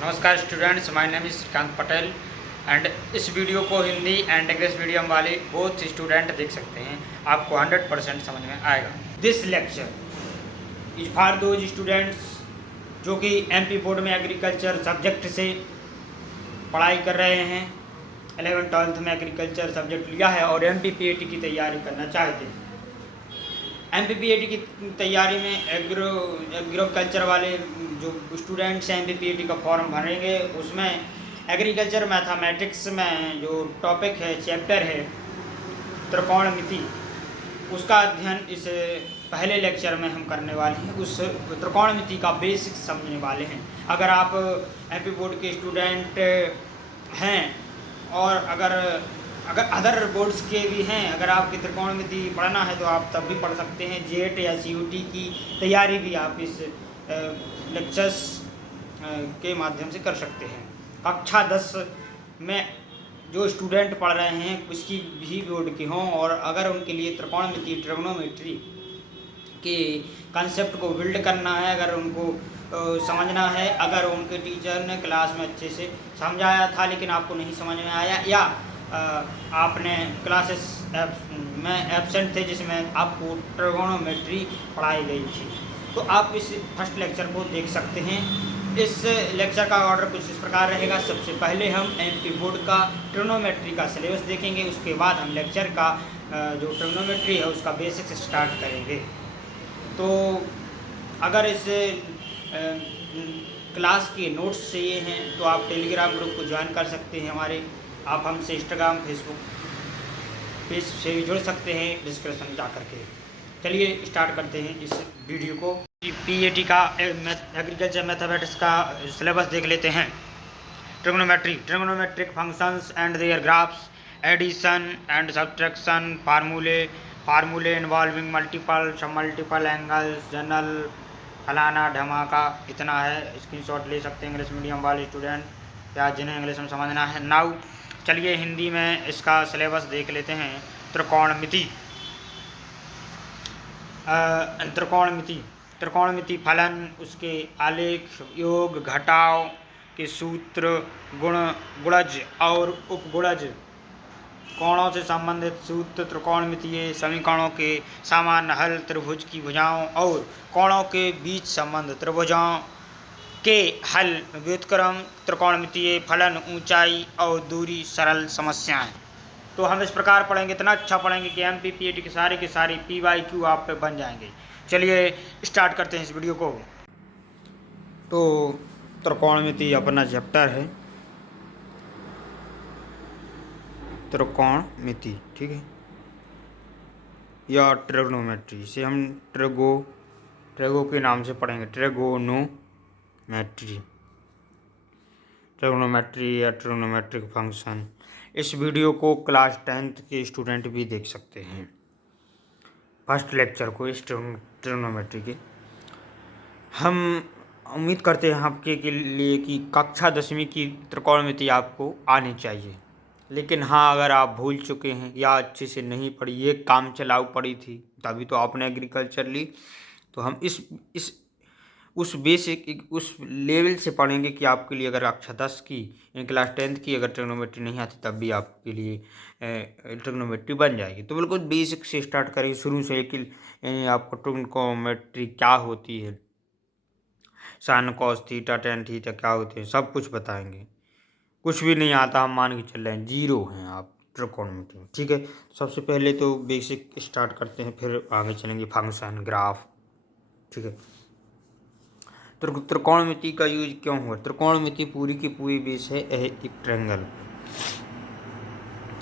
नमस्कार students, my name is Shrikant Patel and इस video को हिंदी एंड इंग्लिश मीडियम वाले बोथ स्टूडेंट देख सकते हैं। आपको 100% समझ में आएगा। This lecture is for those students जो कि एमपी बोर्ड में एग्रीकल्चर सब्जेक्ट से पढ़ाई कर रहे हैं, 11th-12th में एग्रीकल्चर सब्जेक्ट लिया है और एमपीपीएटी की तैयारी करना चाहते हैं। एमपीपीएटी की तैयारी में एग्रीकल्चर वाले जो स्टूडेंट्स हैं एमपीपीएटी का फॉर्म भरेंगे, उसमें एग्रीकल्चर मैथमेटिक्स में जो टॉपिक है, चैप्टर है त्रिकोणमिति, उसका अध्ययन इस पहले लेक्चर में हम करने वाले हैं। उस त्रिकोणमिति का बेसिक समझने वाले हैं। अगर आप एमपी बोर्ड के स्टूडेंट हैं और अगर अदर बोर्ड्स के भी हैं, अगर आपकी त्रिकोणमिति पढ़ना है तो आप तब भी पढ़ सकते हैं। जेट या सीयूटी की तैयारी भी आप इस लेक्चर्स के माध्यम से कर सकते हैं। कक्षा 10 में जो स्टूडेंट पढ़ रहे हैं उसकी भी बोर्ड के हों और अगर उनके लिए त्रिकोणमिति ट्रिग्नोमेट्री के कंसेप्ट को बिल्ड करना है, अगर उनको समझना है, अगर उनके टीचर ने क्लास में अच्छे से समझाया था लेकिन आपको नहीं समझ में आया या आपने क्लासेस में एब्सेंट थे जिसमें आपको ट्रिगोनोमेट्री पढ़ाई गई थी, तो आप इस फर्स्ट लेक्चर को देख सकते हैं। इस लेक्चर का ऑर्डर कुछ इस प्रकार रहेगा। सबसे पहले हम एमपी बोर्ड का ट्रिग्नोमेट्री का सिलेबस देखेंगे, उसके बाद हम लेक्चर का जो ट्रिग्नोमेट्री है उसका बेसिक्स स्टार्ट करेंगे। तो अगर इस क्लास के नोट्स चाहिए हैं तो आप टेलीग्राम ग्रुप को ज्वाइन कर सकते हैं हमारे। आप हमसे इंस्टाग्राम, फेसबुक पेज से भी जुड़ सकते हैं डिस्क्रिप्शन जा करके। चलिए स्टार्ट करते हैं इस वीडियो को। पीएटी का एग्रीकल्चर मैथमेटिक्स का सिलेबस देख लेते हैं। Trigonometric functions and their graphs, addition and subtraction, formulae involving multiple, sub multiple angles, general फलाना धमाका। इतना है, स्क्रीनशॉट ले सकते हैं इंग्लिश मीडियम वाले स्टूडेंट या जिन्हें इंग्लिश में समझना है। नाउ चलिए हिंदी में इसका सिलेबस देख लेते हैं। त्रिकोणमिति त्रिकोणमिति फलन, उसके आलेख, योग, घटाव के सूत्र, गुणज और उपगुणज, कोणों से संबंधित सूत्र, त्रिकोणमितीय समीकरणों के सामान्य हल, त्रिभुज की भुजाओं और कोणों के बीच संबंध, त्रिभुजों के हल, व्युत्क्रम, त्रिकोणमितीय फलन, ऊंचाई और दूरी, सरल समस्याएं। तो हम इस प्रकार पढ़ेंगे, इतना अच्छा पढ़ेंगे कि एमपीपीएटी के सारे पीवाईक्यू आप पे बन जाएंगे। चलिए स्टार्ट करते हैं इस वीडियो को। तो त्रिकोणमिति अपना चैप्टर है, त्रिकोणमिति, ठीक है, या ट्रिग्नोमेट्री से हम ट्रिगो के नाम से पढ़ेंगे, ट्रिग्नोमेट्री या ट्रिग्नोमेट्रिक फंक्शन। इस वीडियो को क्लास 10th के स्टूडेंट भी देख सकते हैं, फर्स्ट लेक्चर को इस ट्रिग्नोमेट्री के। हम उम्मीद करते हैं आपके के लिए कि कक्षा 10वीं की त्रिकोणमिति आपको आनी चाहिए, लेकिन हाँ, अगर आप भूल चुके हैं या अच्छे से नहीं पढ़ी, ये काम चलाऊ पड़ी थी तभी तो आपने एग्रीकल्चर ली, तो हम इस उस बेसिक उस लेवल से पढ़ेंगे कि आपके लिए अगर कक्षा 10 की क्लास 10th की अगर ट्रिग्नोमेट्री नहीं आती तब भी आपके लिए ट्रिग्नोमेट्री बन जाएगी। तो बिल्कुल बेसिक से स्टार्ट करेंगे, शुरू से कि आपको ट्रिग्नोमेट्री क्या होती है, sine cos theta tan theta क्या होते हैं, सब कुछ बताएंगे। कुछ भी नहीं आता हम मान के चल रहे हैं, जीरो हैं आप त्रिकोणमिति में, ठीक है। सबसे पहले तो बेसिक स्टार्ट करते हैं, फिर आगे चलेंगे फंक्शन, ग्राफ, ठीक है। त्रिकोणमिति का यूज क्यों हुआ? त्रिकोणमिति पूरी की पूरी बेस है एक ट्रायंगल,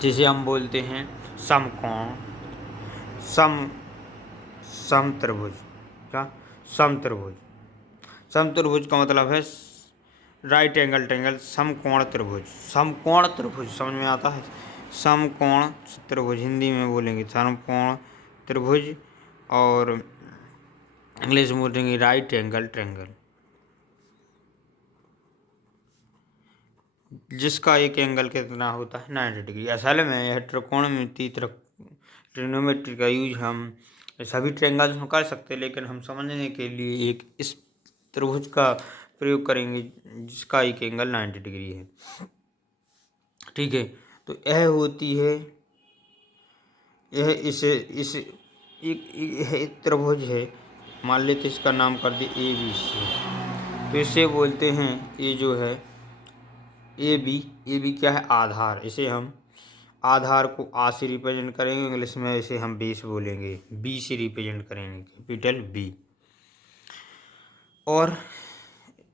जिसे हम बोलते हैं समकोण, समत्रिभुज। क्या? समत्रिभुज। समत्रिभुज का मतलब है राइट एंगल ट्रायंगल, समकोण त्रिभुज। समकोण त्रिभुज समझ में आता है? समकोण त्रिभुज हिंदी में बोलेंगे समकोण त्रिभुज, और इंग्लिश में बोलेंगे राइट एंगल ट्रायंगल, जिसका एक एंगल कितना होता है 90 डिग्री। असल में यह ट्रिग्नोमेट्री का यूज हम सभी ट्रायंगल्स में कर सकते हैं, लेकिन हम समझने के लिए एक इस त्रिभुज का प्रयोग करेंगे जिसका एक एंगल 90 डिग्री है। ठीक है, तो यह होती है, यह इस एक त्रिभुज है, मान लेते इसका नाम कर दे ABC। तो इसे बोलते हैं, ये जो है ए बी क्या है, आधार। इसे हम आधार को आ से रिप्रेजेंट करेंगे, इंग्लिश में इसे हम बेस बोलेंगे, बी से रिप्रेजेंट करेंगे, कैपिटल बी। और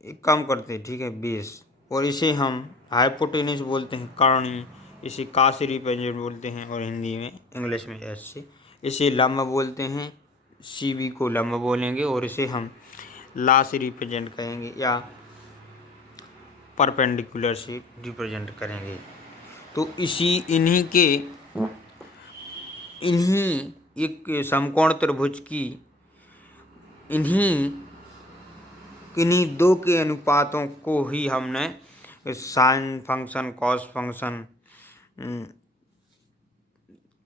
एक काम करते हैं, ठीक है, बेस। और इसे हम हाइपोटेनस बोलते हैं, कर्णी। इसे का से रिप्रेजेंट बोलते हैं, और हिंदी में इंग्लिश में एस से। इसे लंब बोलते हैं, CB को लंब बोलेंगे, और इसे हम ला से रिप्रेजेंट करेंगे या परपेंडिकुलर से रिप्रेजेंट करेंगे। तो इन्हीं एक समकोण त्रिभुज की इन्हीं दो के अनुपातों को ही हमने साइन फंक्शन, कॉस फंक्शन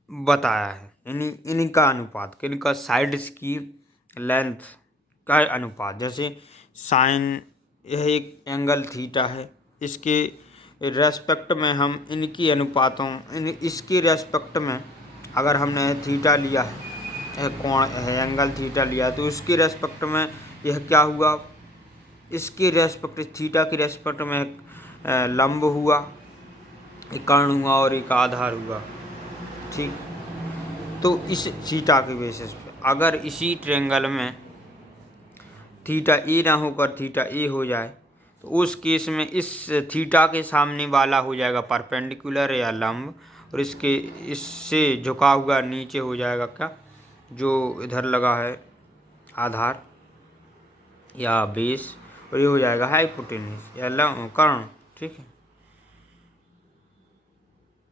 बताया है। इन्हीं का अनुपात, इनका साइड्स की लेंथ का अनुपात। जैसे साइन, यह एक एंगल थीटा है, इसके रेस्पेक्ट में हम इनकी अनुपातों इसके रेस्पेक्ट में अगर हमने थीटा लिया है, यह कोण है, एंगल थीटा लिया है, तो इसके रेस्पेक्ट में यह क्या हुआ, इसके रेस्पेक्ट, थीटा के रेस्पेक्ट में लंब हुआ, एक कर्ण हुआ और एक आधार हुआ। ठीक, तो इस थीटा के बेसिस पे अगर इसी ट्रायंगल में थीटा ए ना होकर थीटा ए हो जाए, तो उस केस में इस थीटा के सामने वाला हो जाएगा परपेंडिकुलर या लंब, और इससे झुका हुआ नीचे हो जाएगा क्या, जो इधर लगा है आधार या बेस, और ये हो जाएगा हाइपोटेन्यूज या कर्ण। ठीक है,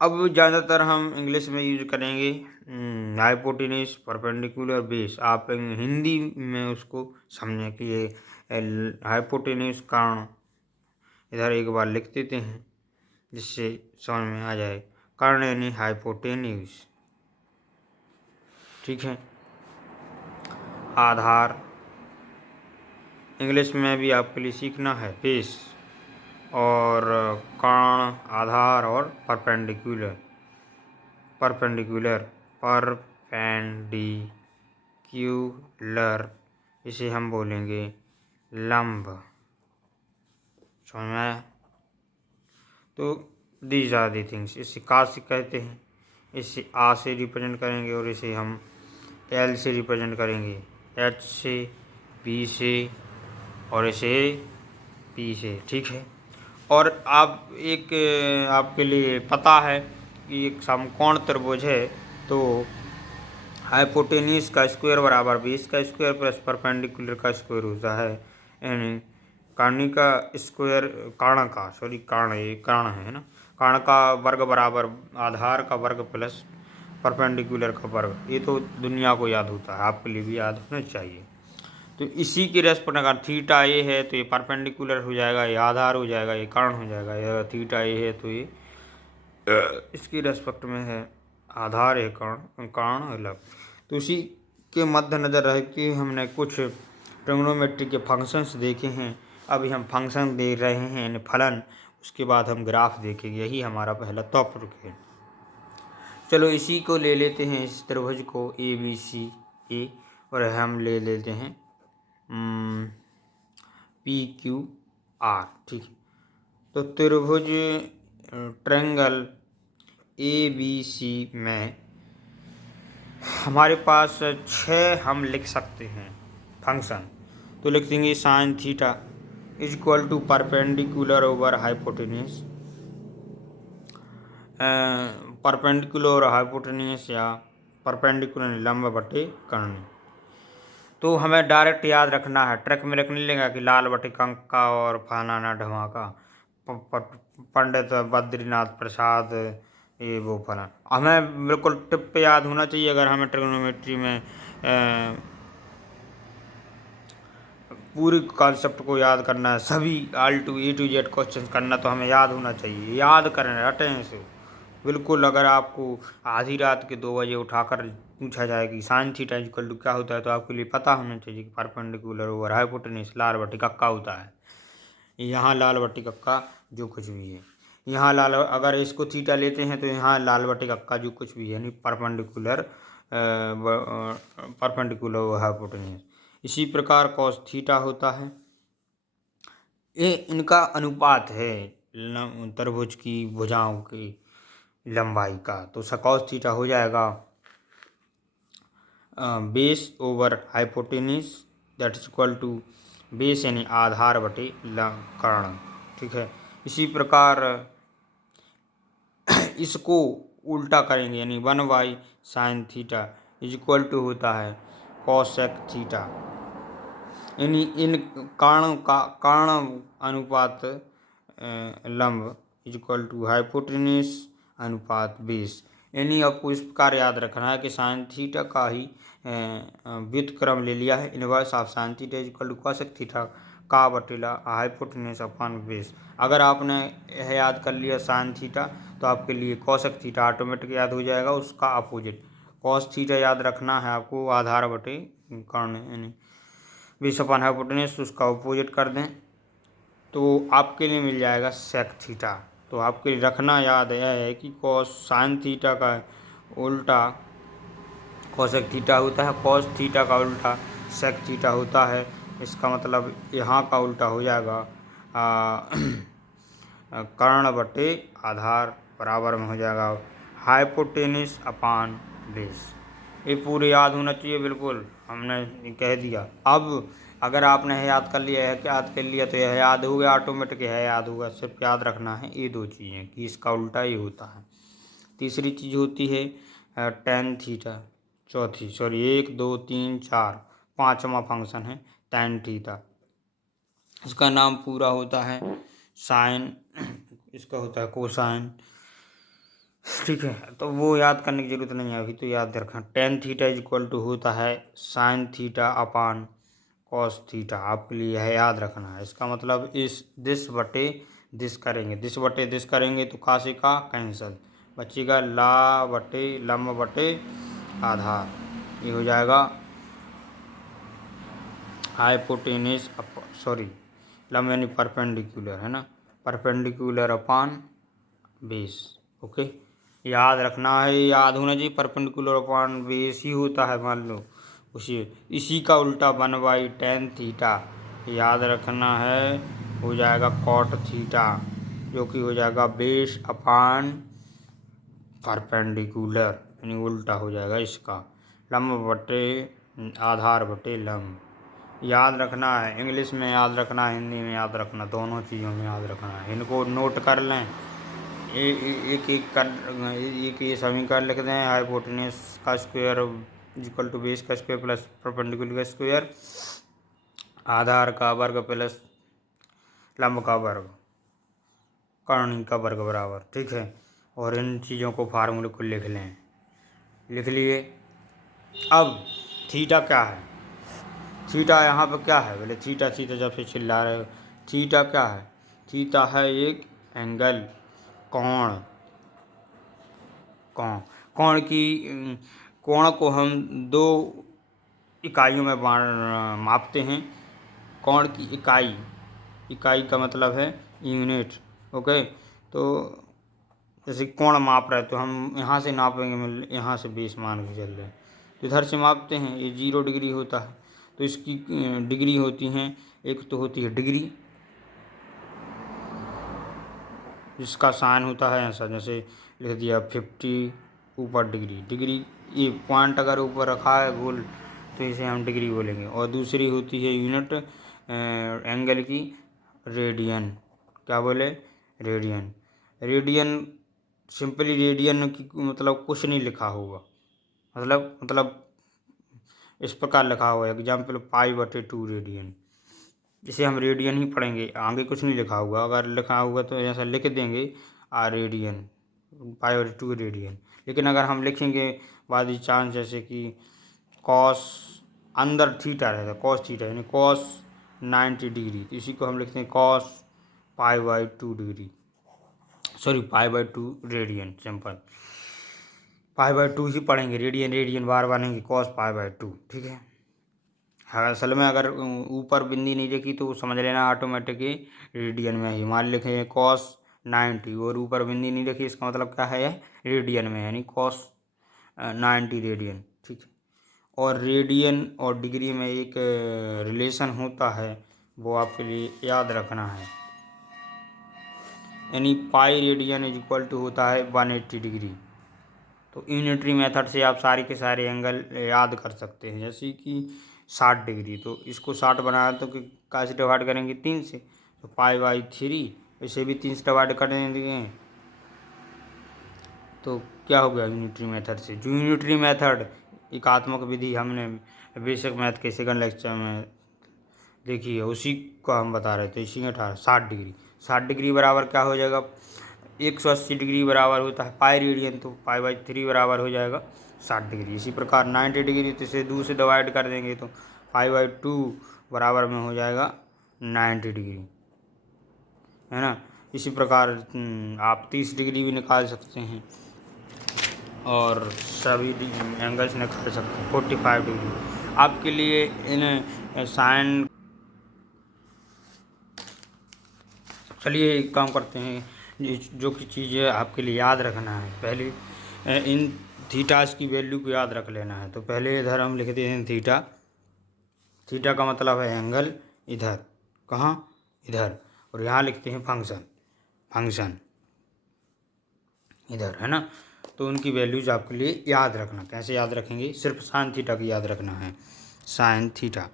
अब ज़्यादातर हम इंग्लिश में यूज करेंगे हाइपोटेन्यूज, परपेंडिकुलर, बेस। आप हिंदी में उसको समझें कि ये हाइपोटेन्यूज कर्ण, इधर एक बार लिख देते हैं जिससे समझ में आ जाए, कर्ण यानी हाइपोटेन्यूज। ठीक है, आधार इंग्लिश में भी आपके लिए सीखना है, बेस, और कर्ण, आधार, और परपेंडिकुलर इसे हम बोलेंगे लंब। समझ में आया? तो दीज आर दी थिंग्स। इसे का से कहते हैं, इसे आ से रिप्रेजेंट करेंगे, और इसे हम एल से रिप्रेजेंट करेंगे, एच से, बी से, और इसे पी से। ठीक है, और आप एक आपके लिए पता है कि एक समकोण त्रिभुज है, तो हाइपोटेन्यूज का स्क्वायर बराबर बेस का स्क्वायर प्लस परपेंडिकुलर का स्क्वायर होता है, यानी कर्ण का स्क्वायर, कर्ण है ना, कर्ण का वर्ग बराबर आधार का वर्ग प्लस परपेंडिकुलर का वर्ग। ये तो दुनिया को याद होता है, आपके लिए भी याद होना चाहिए। तो इसी के रेस्पेक्ट अगर थीटा ए है तो ये परपेंडिकुलर हो जाएगा, ये आधार हो जाएगा, ये कर्ण हो जाएगा। ये थीटा ए है तो ये इसके रेस्पेक्ट में है आधार, है कर्ण अलग। तो इसी के मद्देनजर रह के हमने कुछ ट्रिग्नोमेट्री के फंक्शंस देखे हैं। अभी हम फंक्शन देख रहे हैं, यानी फलन, उसके बाद हम ग्राफ देखेंगे। यही हमारा पहला टॉपिक है। चलो इसी को ले लेते हैं, इस त्रिभुज को ABCA, और हम ले लेते हैं PQR। ठीक है, तो त्रिभुज ट्रायंगल ABC में हमारे पास 6 हम लिख सकते हैं फंक्शन। तो लिख देंगे sine theta is equal to perpendicular over hypotenuse, perpendicular hypotenuse या परपेंडिकुलर लंब बटे कर्ण। तो हमें डायरेक्ट याद रखना है, ट्रैक में रख नहीं लेगा कि लाल बटे कंका और फलाना ढमाका, पंडित बद्रीनाथ प्रसाद, ये वो फलाना। हमें बिल्कुल टिप पे याद होना चाहिए। अगर हमें ट्रिग्नोमेट्री में पूरी कॉन्सेप्ट को याद करना है, सभी A to Z क्वेश्चन करना, तो हमें याद होना चाहिए। याद करें, रटें इसे बिल्कुल। अगर आपको आधी रात के 2 बजे उठाकर पूछा जाए कि साइन थीटा इक्वल टू क्या होता है, तो आपके लिए पता होना चाहिए कि परपेंडिकुलर ओवर हाइपोटेन्यूज लाल बटे कक्का होता है। यहाँ लाल बट्टी कक्का जो कुछ भी है, यहाँ लाल, अगर इसको थीटा लेते हैं तो यहाँ लाल बट्टी कक्का जो कुछ भी है, यानी परपेंडिकुलर परपेंडिकुलर हाइपोटेन्यूज। इसी प्रकार कॉस थीटा होता है, ये इनका अनुपात है त्रिभुज की भुजाओं की लंबाई का। तो कॉस थीटा हो जाएगा base over hypotenuse that is equal to base यानी आधार बटे कर्ण, ठीक है। इसी प्रकार इसको उल्टा करेंगे, यानी 1 sine theta is equal to होता है कॉसेक थीटा, यानी इन कर्ण अनुपात लंब इज इक्वल टू हाइपोटेन्यूज अनुपात बेस। यानी आपको इस प्रकार याद रखना है कि साइन थीटा का ही व्युत्क्रम ले लिया है, inverse of sine theta is equal to cosec theta का बटेला हाइपोटेन्यूज अपॉन बेस। अगर आपने यह याद कर लिया साइन थीटा, तो आपके लिए कॉसेक थीटा ऑटोमेटिक याद हो जाएगा, उसका अपोजिट कॉस थीटा याद रखना है आपको, आधार बटे कर्ण यानी बेस अपॉन हाइपोटेन्यूज, उसका अपोजिट कर दें तो आपके लिए मिल जाएगा सेक थीटा। तो आपके लिए रखना याद यह है कि कॉस साइन थीटा का उल्टा कॉसेक थीटा होता है, कॉस थीटा का उल्टा सेक थीटा होता है। इसका मतलब यहाँ का उल्टा हो जाएगा कर्ण बटे आधार बराबर में हो जाएगा हाइपोटेन्यूज अपॉन बेस। ये पूरे याद होना चाहिए, बिल्कुल हमने कह दिया। अब अगर आपने याद कर लिया है, याद कर लिया तो यह याद हो गया, ऑटोमेटिक यह याद होगा। सिर्फ याद रखना है ये दो चीज़ें कि इसका उल्टा ये होता है। तीसरी चीज़ होती है टेन थीटा, चौथी 1 2 3 4 5वां फंक्शन है टेन थीटा। इसका नाम पूरा होता है साइन, इसका होता है कोसाइन, ठीक है। तो वो याद करने की जरूरत नहीं है, अभी तो याद रखना tan theta is equal to होता है sine theta upon cos theta. आपके लिए यह याद रखना है। इसका मतलब इस दिस बटे दिस करेंगे, दिस बटे दिस करेंगे तो का से का कैंसल, बचेगा ला बटे लम्ब बटे आधार, ये हो जाएगा हाइपोटेन्यूज सॉरी लम्ब यानी परपेंडिकुलर है ना, परपेंडिकुलर अपॉन बेस। ओके, याद रखना है, याद होना चाहिए परपेंडिकुलर अपॉन बेस ही होता है, मान लो उसी इसी का उल्टा 1/tan थीटा याद रखना है, हो जाएगा कॉट थीटा, जो कि हो जाएगा बेस अपॉन परपेंडिकुलर, यानी उल्टा हो जाएगा इसका, लंब बटे आधार बटे लंब। याद रखना है, इंग्लिश में याद रखना है, हिंदी में याद रखना, दोनों चीज़ों में याद रखना है। इनको नोट कर लें, एक ये समीकरण लिख दें, हाइपोटेन्यूज का स्क्वायर इक्वल टू बेस का स्क्वायर प्लस परपेंडिकुलर का स्क्वायर, आधार का वर्ग प्लस लंब का वर्ग, कर्ण का वर्ग बराबर, ठीक है। और इन चीज़ों को फार्मूले को लिख लें, लिख लिए। अब थीटा क्या है, थीटा यहाँ पर क्या है, बोले थीटा थीटा जब से चिल्ला रहे हो, थीटा क्या है, थीटा है एक एंगल, कोण, कोण की कोण को हम दो इकाइयों में मापते हैं। कोण की इकाई का मतलब है यूनिट, ओके। तो जैसे कोण माप रहे तो हम यहाँ से नापेंगे, यहाँ से बेस मान के चल रहे हैं, तो इधर से मापते हैं, ये 0 डिग्री होता है, तो इसकी डिग्री होती हैं, एक तो होती है डिग्री जिसका साइन होता है ऐसा, जैसे लिख दिया 50 ऊपर डिग्री, ये पॉइंट अगर ऊपर रखा है गोल तो इसे हम डिग्री बोलेंगे। और दूसरी होती है यूनिट एंगल की रेडियन, क्या बोले रेडियन, रेडियन सिंपली रेडियन की मतलब कुछ नहीं लिखा होगा, मतलब इस प्रकार लिखा हुआ है एग्जाम्पल π/2 रेडियन, इसे हम रेडियन ही पढ़ेंगे, आगे कुछ नहीं लिखा होगा। अगर लिखा होगा तो ऐसा लिख देंगे रेडियन, π/2 रेडियन। लेकिन अगर हम लिखेंगे बाई चांस जैसे कि कॉस अंदर थीटा रहेगा, कॉस थीटा यानी कॉस 90 डिग्री, तो इसी को हम लिखते हैं cos π/2 degree, sorry π/2 radian, simple π/2 ही पढ़ेंगे, रेडियन बार बार नहीं, कॉस π/2, ठीक है। हाँ, असल में अगर ऊपर बिंदी नहीं देखी तो समझ लेना ऑटोमेटिक ही रेडियन में ही। मान लिखे कॉस 90 और ऊपर बिंदी नहीं देखी, इसका मतलब क्या है, यह रेडियन में, यानी कॉस 90 रेडियन। ठीक है, और रेडियन और डिग्री में एक रिलेशन होता है, वो आपके लिए याद रखना है, यानी pi radian is equal to होता है 180 डिग्री। तो यूनिटरी मेथड से आप सारे के सारे एंगल याद कर सकते हैं। जैसे कि 60 डिग्री, तो इसको 60 बनाया तो कैसे डिवाइड करेंगे, 3 से, तो पाई बाई 3, इसे भी 3 से डिवाइड कर देंगे, तो क्या हो गया यूनिटरी मेथड से। जो यूनिटरी मेथड एकात्मक विधि हमने बेसिक मैथ के सेकंड लेक्चर में देखी है, उसी को हम बता रहे थे। इसी में 60 डिग्री, 60 डिग्री बराबर क्या हो जाएगा, 180 डिग्री बराबर होता है पाई रेडियन, तो पाई बाई 3 बराबर हो जाएगा 60 डिग्री। इसी प्रकार 90 डिग्री, तो इसे 2 से डिवाइड कर देंगे तो पाई बाई 2 बराबर में हो जाएगा 90 डिग्री, है ना। इसी प्रकार आप 30 डिग्री भी निकाल सकते हैं और सभी एंगल्स निकाल सकते हैं। 45 डिग्री आपके लिए इन साइन। चलिए एक काम करते हैं, जो कि चीज़ें आपके लिए याद रखना है, पहले इन थीटास की वैल्यू को याद रख लेना है। तो पहले इधर हम लिखते हैं थीटा, थीटा का मतलब है एंगल, इधर कहाँ, इधर, और यहाँ लिखते हैं फंक्शन, फंक्शन इधर, है ना। तो उनकी वैल्यूज आपके लिए याद रखना, कैसे याद रखेंगे, सिर्फ साइन थीटा की याद रखना है। साइन थीटा,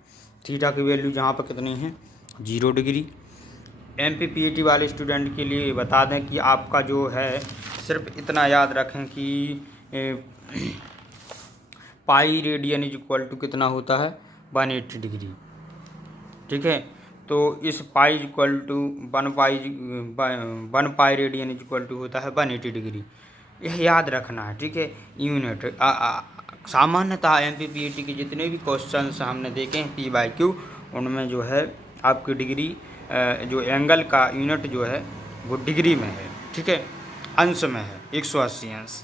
थीटा की वैल्यू जहाँ पर कितनी है, 0 डिग्री। MPPAT वाले स्टूडेंट के लिए बता दें कि आपका जो है, सिर्फ इतना याद रखें कि pi radian is equal to कितना होता है, 180 डिग्री। ठीक है, तो इस pi is equal to 1 pi radian is equal to होता है 180 डिग्री, यह याद रखना है। ठीक है, यूनिट सामान्यतः MPPAT के जितने भी क्वेश्चंस हमने देखे हैं P/Q, उनमें जो है आपकी डिग्री जो एंगल का यूनिट जो है वो डिग्री में है। ठीक है, अंश में है, 180 अंश,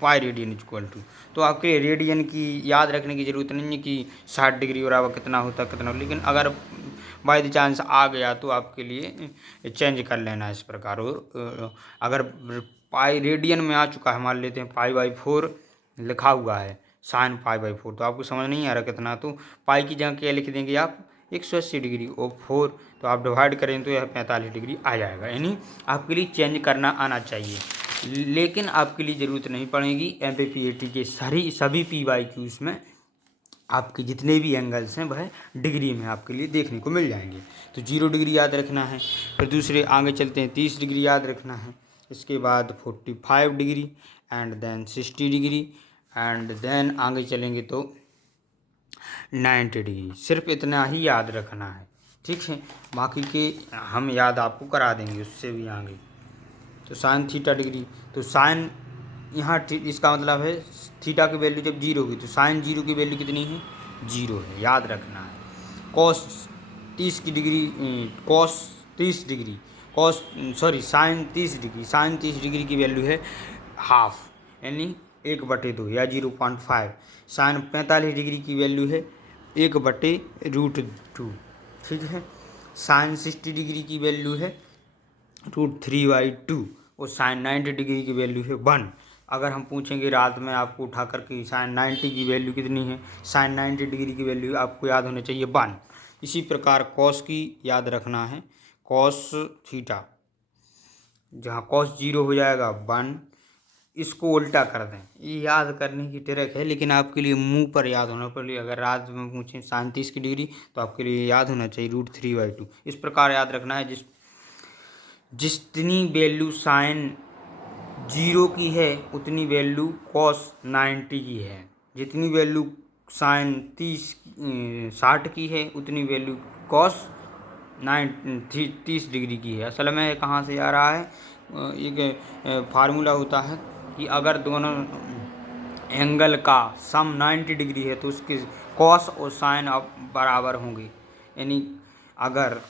pi radian is equal to. तो आपके रेडियन की याद रखने की ज़रूरत नहीं है कि 60 डिग्री बराबर कितना होता है कितना, लेकिन अगर बाई द चांस आ गया तो आपके लिए चेंज कर लेना इस प्रकार। और अगर पाई रेडियन में आ चुका है, मान लेते हैं पाई बाई 4 लिखा हुआ है, साइन पाई बाई 4, तो आपको समझ नहीं आ रहा कितना, तो पाई की जगह क्या लिख देंगे आप, 180 डिग्री और 4, तो आप डिवाइड करें तो यह 45 डिग्री आ जाएगा। यानी आपके लिए चेंज करना आना चाहिए, लेकिन आपके लिए ज़रूरत नहीं पड़ेगी। MPPAT के सभी P/Qs में आपके जितने भी एंगल्स हैं वह डिग्री में आपके लिए देखने को मिल जाएंगे। तो 0 डिग्री याद रखना है, फिर दूसरे आगे चलते हैं, 30 डिग्री याद रखना है, इसके बाद 45 degree and then 60 degree and then आगे चलेंगे तो 90 डिग्री। सिर्फ इतना ही याद रखना है, ठीक है, बाकी के हम याद आपको करा देंगे उससे भी आगे। तो साइन थीटा डिग्री, तो साइन यहाँ इसका मतलब है थीटा की वैल्यू जब 0 होगी तो साइन 0 की वैल्यू कितनी है, 0 है, याद रखना है। कॉस 30 की degree, cos 30 degree, sine 30 degree, sine 30 degree की वैल्यू है हाफ, यानी 1/2 या 0.5। साइन 45 डिग्री की वैल्यू है 1/√2। ठीक है, साइन 60 डिग्री की वैल्यू है √3/2 और साइन 90 डिग्री की वैल्यू है 1। अगर हम पूछेंगे रात में आपको उठा कर कि साइन 90 की वैल्यू कितनी है, साइन 90 डिग्री की वैल्यू आपको याद होना चाहिए 1। इसी प्रकार कॉस की याद रखना है, कॉस थीटा, जहाँ कॉस 0 हो जाएगा 1, इसको उल्टा कर दें, ये याद करने की ट्रिक है, लेकिन आपके लिए मुंह पर याद होना पड़ेगा। अगर रात में पूछें साइन 30 की डिग्री तो आपके लिए याद होना चाहिए √3/2। इस प्रकार याद रखना है, जितनी वैल्यू साइन 0 की है उतनी वैल्यू कॉस 90 की है, जितनी वैल्यू साइन 60 की है उतनी वैल्यू कॉस 30 डिग्री की है। असल में कहाँ से आ रहा है, एक फार्मूला होता है कि अगर दोनों एंगल का सम 90 डिग्री है तो उसके कॉस और साइन अब बराबर होंगे। यानी अगर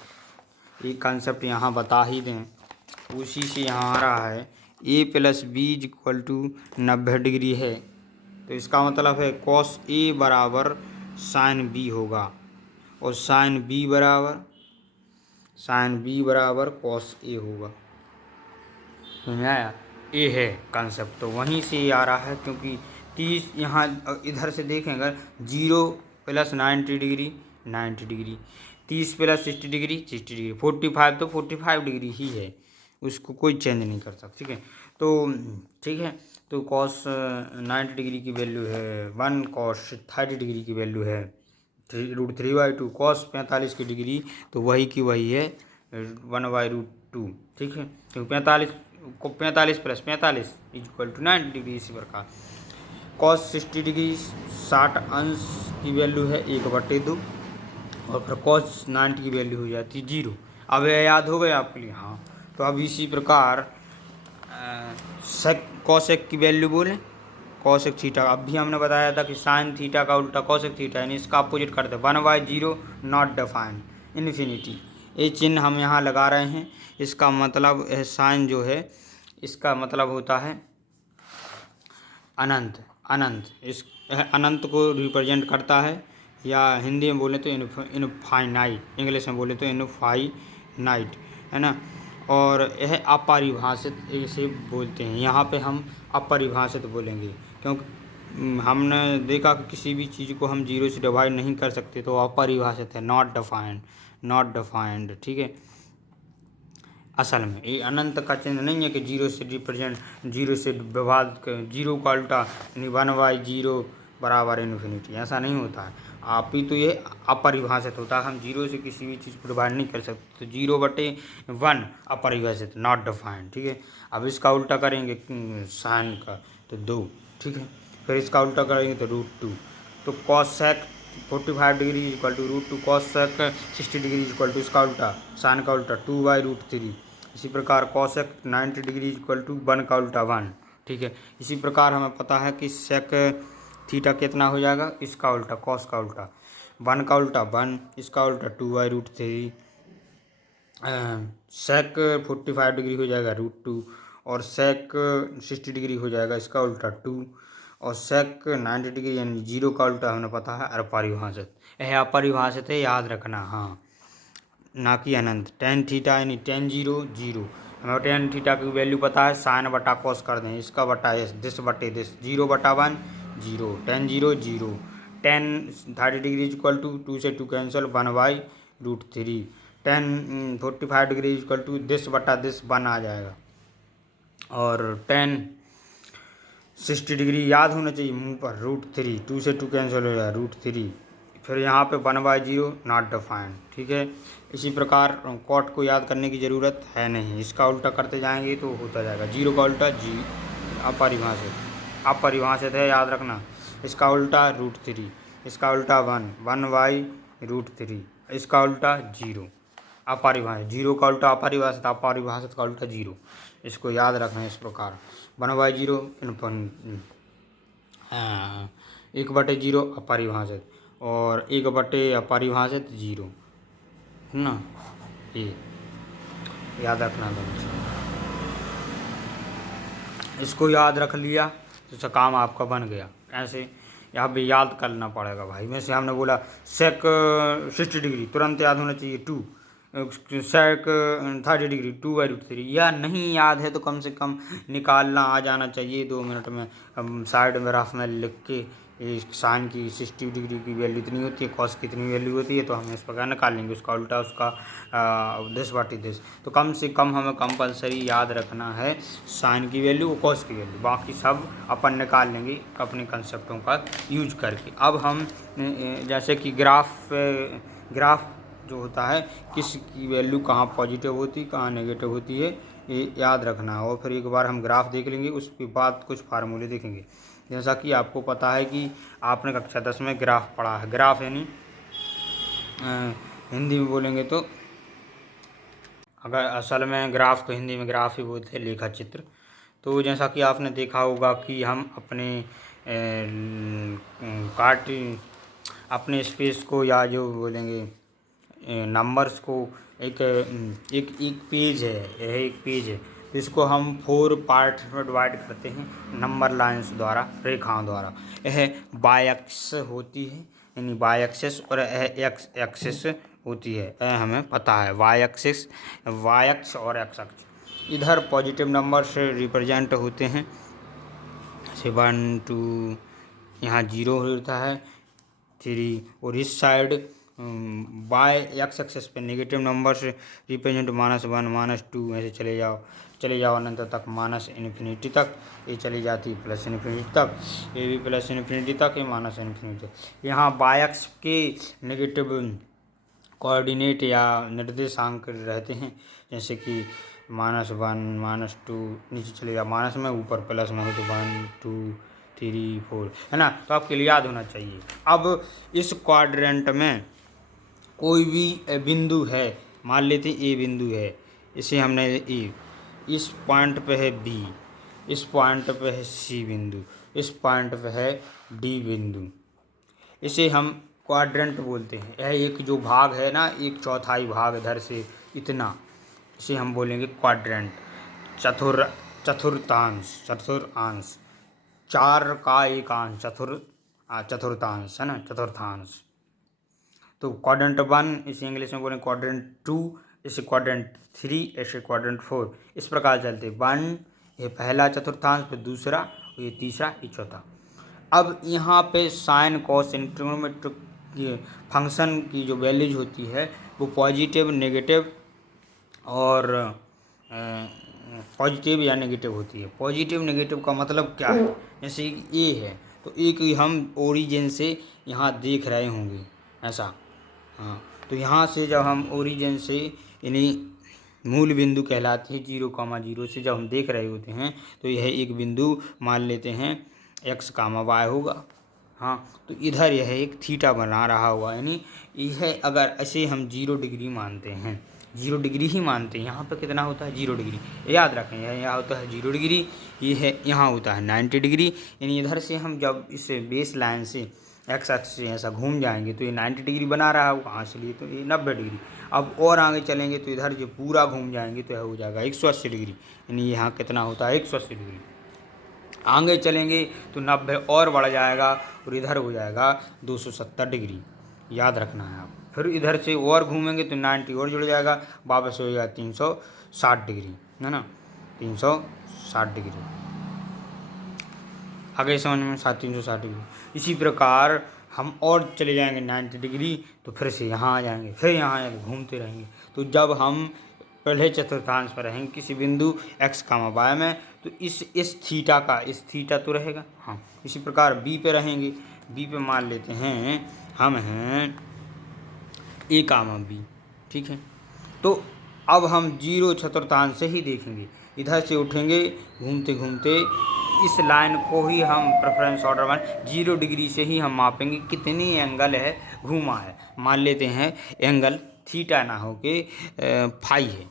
एक कंसेप्ट यहाँ बता ही दें, उसी से यहाँ आ रहा है A + B = 90 डिग्री है, तो इसका मतलब है कॉस A बराबर साइन बी होगा, और साइन बी बराबर कॉस ए होगा। समझ में आया? ए है कंसेप्ट, तो वहीं से ये आ रहा है, क्योंकि 30 यहाँ इधर से देखेंगे 0 plus 90 degree 90 degree, 30 plus 60 degree 60 degree, 45 तो 45 डिग्री ही है, उसको कोई चेंज नहीं कर सकता। ठीक है, तो ठीक है, तो कॉस 90 डिग्री की वैल्यू है 1, कॉस 30 डिग्री की वैल्यू है √3/2, कॉस 45 की डिग्री तो वही की वही है 1/√2। ठीक है, तो 45 प्लस 45 इक्वल टू 90 डिग्री। इसी प्रकार कॉस 60 डिग्री 60 अंश की वैल्यू है 1/2, और फिर कॉस 90 की वैल्यू हो जाती है 0। अब यह याद हो गया आपके लिए? हाँ, तो अब इसी प्रकार सेक कॉसेक की वैल्यू बोलें, कॉसेक थीटा। अब भी हमने बताया था कि साइन थीटा का उल्टा कॉसेक थीटा, यानी इसका अपोजिट करते 1/0 नॉट डिफाइंड इन्फिनिटी। ये चिन्ह हम यहाँ लगा रहे हैं, इसका मतलब साइन जो है इसका मतलब होता है अनंत। अनंत इस अनंत को रिप्रेजेंट करता है, या हिंदी में बोले तो इनफाइनाइट, इंग्लिश में बोले तो इनफाइनाइट, है ना। और यह अपरिभाषित इसे बोलते हैं, यहाँ पे हम अपरिभाषित बोलेंगे, क्योंकि हमने देखा कि किसी भी चीज़ को हम 0 से डिवाइड नहीं कर सकते, तो अपरिभाषित है, नॉट डिफाइंड। ठीक है, असल में ये अनंत का चिन्ह नहीं है कि 0 से रिप्रेजेंट, 0 से विभाग, 0 का उल्टा यानी 1/0 बराबर इन्फिनिटी, ऐसा नहीं होता है। आप ही तो ये अपरिभाषित होता है, हम 0 से किसी भी चीज़ को डिवाइड नहीं कर सकते, तो 0/1 अपरिभाषित, नॉट डिफाइंड। ठीक है, अब इसका उल्टा करेंगे साइन का तो 2। ठीक है, फिर इसका उल्टा करेंगे तो √2, तो कॉसेक 45 डिग्री इक्वल टू √2, कॉसेक 60 डिग्री इक्वल टू इसका उल्टा साइन का उल्टा 2/√3। इसी प्रकार कॉसेक 90 डिग्री इक्वल टू 1 का उल्टा 1। ठीक है, इसी प्रकार हमें पता है कि सेक थीटा कितना हो जाएगा, इसका उल्टा कॉस का उल्टा 1 का उल्टा 1, इसका उल्टा 2/√3। सेक 45 डिग्री हो जाएगा √2, और सेक 60 डिग्री हो जाएगा इसका उल्टा 2, और सेक 90 डिग्री यानी 0 का उल्टा हमने पता है अपरिभाषित। यह अपरिभाषित है, याद रखना। हाँ, ना कि अनंत। टेन थीटा यानी 10 0, हमें टेन थीटा की वैल्यू पता है, साइन बटा कॉस कर दें, इसका बटा एस, दिस बटे दिस, 0/1 0, 10 0 0, 10 30 डिग्री इक्वल टू 2 से 2 cancel 1/√3, 10 45 degree equal to this बटा दिस 1 आ जाएगा, और 10 60 डिग्री याद होना चाहिए मुंह पर √3, 2 से 2 कैंसिल हो जाएगा √3, फिर यहाँ पे 1/0 नॉट डिफाइंड। ठीक है, इसी प्रकार कॉट को याद करने की ज़रूरत है नहीं, इसका उल्टा करते जाएंगे तो होता जाएगा 0 का उल्टा अपरिभाषित है, याद रखना। इसका उल्टा √3, इसका उल्टा 1/√3, इसका उल्टा 0 अपरिभाषित, 0 का उल्टा अपरिभाषित, अपरिभाषित का उल्टा 0, इसको याद रखना है। इस प्रकार 1/0 1/0 अपरिभाषित, और 1/अपरिभाषित 0, है ना। ये याद रखना दोनों, इसको याद रख लिया तो काम आपका बन गया। ऐसे यहाँ भी याद करना पड़ेगा भाई। वैसे हमने बोला सेक 60 डिग्री, तुरंत याद होना चाहिए 2, सेक 30 डिग्री 2/√3, या नहीं याद है तो कम से कम निकालना आ जाना चाहिए 2 मिनट में। हम साइड में रफ में लिख के साइन की 60 डिग्री की वैल्यू इतनी होती है, कॉस की इतनी वैल्यू होती है, तो हम इस प्रकार निकाल लेंगे, उसका उल्टा उसका दिस बटे दिस। तो कम से कम हमें कंपलसरी याद रखना है साइन की वैल्यू और कॉस की वैल्यू, बाकी सब अपन निकाल लेंगे अपने कंसेप्टों का यूज करके। अब हम जैसे कि ग्राफ जो होता है, किस की वैल्यू कहाँ पॉजिटिव होती है कहाँ नेगेटिव होती है, ये याद रखना है। और फिर एक बार हम ग्राफ देख लेंगे, उसके बाद कुछ फार्मूले देखेंगे। जैसा कि आपको पता है कि आपने कक्षा 10 में ग्राफ पढ़ा है। ग्राफ यानी हिंदी में बोलेंगे तो, अगर असल में ग्राफ को हिंदी में ग्राफ ही बोलते हैं, लेखा चित्र। तो जैसा कि आपने देखा होगा कि हम अपने स्पेस को, या जो बोलेंगे नंबर्स को, एक पेज है, यह एक पेज है, इसको हम 4 पार्ट में डिवाइड करते हैं नंबर लाइन्स द्वारा, रेखाओं द्वारा। यह बायक्स होती है, यानी वाई एक्सिस, और एक्स एक्सिस होती है, हमें पता है वाई एक्सिस, वाई अक्ष और एक्स अक्ष। इधर पॉजिटिव नंबर से रिप्रेजेंट होते हैं, जैसे 1 2, यहाँ 0 होता है 3, और इस साइड वाई एक्स एक्सिस पे नेगेटिव नंबर से रिप्रेजेंट -1 -2, ऐसे चले जाओ अनंत तक, -इन्फिनिटी तक ये चली जाती है, +इन्फिनिटी तक, ये भी +इन्फिनिटी तक, ये -इन्फिनिटी तक। यहाँ वाई एक्स के नेगेटिव कोऑर्डिनेट या निर्देशांक रहते हैं, जैसे कि -1 -2, नीचे चले जाओ माइनस में, ऊपर प्लस में हो तो 1 2 3 4, है ना। तो आपके लिए याद होना चाहिए। अब इस क्वाड्रेंट में कोई भी बिंदु है, मान लेते ए बिंदु है, इसे हमने ए, इस पॉइंट पे है बी, इस पॉइंट पे है सी बिंदु, इस पॉइंट पे है डी बिंदु, इसे हम क्वाड्रेंट बोलते हैं। यह एक जो भाग है ना, 1/4 भाग इधर से इतना, इसे हम बोलेंगे क्वाड्रेंट, चतुर्थांश, 4 का एक अंश, चतुर्थांश, है ना, चतुर्थांश। तो क्वाड्रेंट 1 इसे इंग्लिश में बोलेंगे, क्वाड्रेंट 2 इसे क्वाड्रेंट 3, ऐसे क्वाड्रेंट 4, इस प्रकार चलते। 1 ये पहला चतुर्थांश, फिर दूसरा, ये तीसरा, ये चौथा। अब यहाँ पे साइन कॉस ट्रिग्नोमेट्रिक फंक्शन की जो वैल्यूज होती है वो पॉजिटिव, नेगेटिव और पॉजिटिव या नेगेटिव होती है। पॉजिटिव नेगेटिव का मतलब क्या है, जैसे ए है तो ए की हम ओरिजिन से यहाँ देख रहे होंगे, ऐसा, हाँ। तो यहाँ से जब हम ओरिजिन से यानी मूल बिंदु कहलाती है 0,0 से जब हम देख रहे होते हैं, तो यह एक बिंदु मान लेते हैं x,y होगा, हाँ। तो इधर यह एक थीटा बना रहा हुआ, यानी यह अगर ऐसे हम 0 डिग्री मानते हैं, 0 डिग्री ही मानते हैं, यहाँ पर कितना होता है 0 डिग्री, याद रखें, यह यहाँ होता है 0 डिग्री, ये है यहाँ होता है 90 डिग्री। यानी इधर से हम जब इस बेस लाइन से एक्स अक्ष से ऐसा घूम जाएंगे तो ये 90 डिग्री बना रहा है वहाँ से लिए, तो ये 90 डिग्री। अब और आगे चलेंगे तो इधर जो पूरा घूम जाएंगे तो यह हो जाएगा 180 डिग्री, यानी यहाँ कितना होता है 180 डिग्री। आगे चलेंगे तो 90 और बढ़ जाएगा और इधर हो जाएगा 270 डिग्री, याद रखना है आप। फिर इधर से और घूमेंगे तो 90 और जुड़ जाएगा, वापस हो जाएगा 360 डिग्री, है ना, 360 डिग्री। आगे समझ में 360 डिग्री। इसी प्रकार हम और चले जाएंगे 90 डिग्री, तो फिर से यहाँ आ जाएंगे, फिर यहाँ आएंगे, घूमते रहेंगे। तो जब हम पहले चतुर्थांश पर रहेंगे किसी बिंदु x,y में, तो इस थीटा का, इस थीटा तो रहेगा, हाँ। इसी प्रकार बी पे रहेंगे, बी पे मान लेते हैं हम हैं a,b, ठीक है। तो अब हम 0 चतुर्थांश से ही देखेंगे, इधर से उठेंगे घूमते घूमते, इस लाइन को ही हम प्रेफरेंस ऑर्डर 1 0 डिग्री से ही हम मापेंगे कितनी एंगल है घूमा है। मान लेते हैं एंगल थीटा ना हो के फाई है,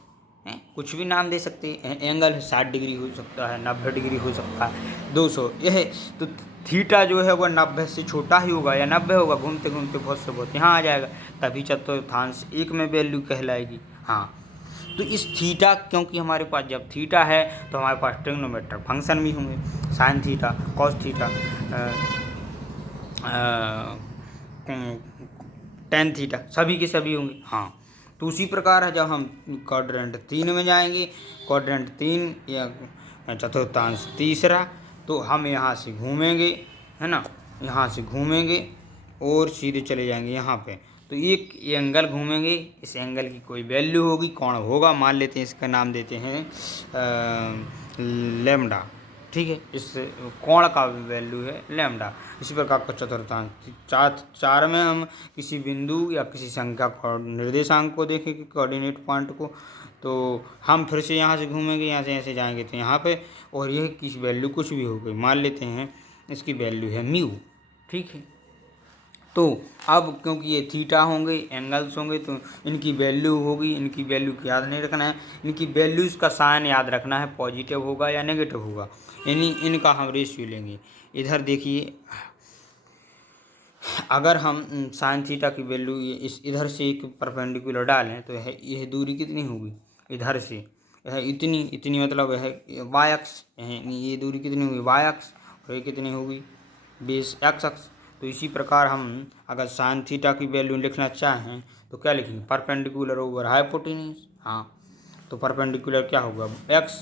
कुछ भी नाम दे सकते हैं। एंगल 60 डिग्री हो सकता है, 90 डिग्री हो सकता है, 200, यह तो थीटा जो है वह 90 से छोटा ही होगा या 90 होगा, घूमते घूमते बहुत से बहुत यहाँ आ जाएगा, तभी चतुर्थांश 1 में वैल्यू कहलाएगी, हाँ। तो इस थीटा, क्योंकि हमारे पास जब थीटा है तो हमारे पास ट्रिग्नोमेट्रिक फंक्शन भी होंगे, sign theta, cos theta, tan theta, सभी के सभी होंगे, हाँ। तो उसी प्रकार है जब हम क्वाड्रेंट 3 में जाएंगे, क्वाड्रेंट 3 या चतुर्थांश तीसरा, तो हम यहाँ से घूमेंगे, है ना, यहाँ से घूमेंगे और सीधे चले जाएंगे यहाँ पे। तो एक एंगल घूमेंगे, इस एंगल की कोई वैल्यू होगी, कोण होगा, मान लेते हैं इसका नाम देते हैं लैम्डा, ठीक है। इस कोण का वैल्यू है लैम्डा। इसी प्रकार का चतुर्थांश 4 में हम किसी बिंदु या किसी संख्या को, निर्देशांक को देखेंगे, कोऑर्डिनेट पॉइंट को, तो हम फिर से यहाँ से घूमेंगे, यहाँ से ऐसे जाएंगे तो यहाँ पे, और यह किसी वैल्यू कुछ भी हो गई, मान लेते हैं इसकी वैल्यू है म्यू, ठीक है। तो अब क्योंकि ये थीटा होंगे, एंगल्स होंगे, तो इनकी वैल्यू होगी, इनकी वैल्यू को याद नहीं रखना है, इनकी वैल्यूज़ का साइन याद रखना है, पॉजिटिव होगा या नेगेटिव होगा, यानी इनका हम रेशियो लेंगे। इधर देखिए, अगर हम साइन थीटा की वैल्यू इस इधर से एक परपेंडिकुलर डालें तो यह दूरी कितनी होगी, इधर से यह इतनी मतलब यह वाई अक्ष, ये दूरी कितनी होगी वाई अक्ष, और ये कितनी होगी बेस एक्स अक्ष। तो इसी प्रकार हम अगर साइन थीटा की वैल्यू लिखना चाहें तो क्या लिखेंगे, परपेंडिकुलर ओवर हाइपोटेन्यूज। हाँ, तो परपेंडिकुलर क्या होगा, एक्स,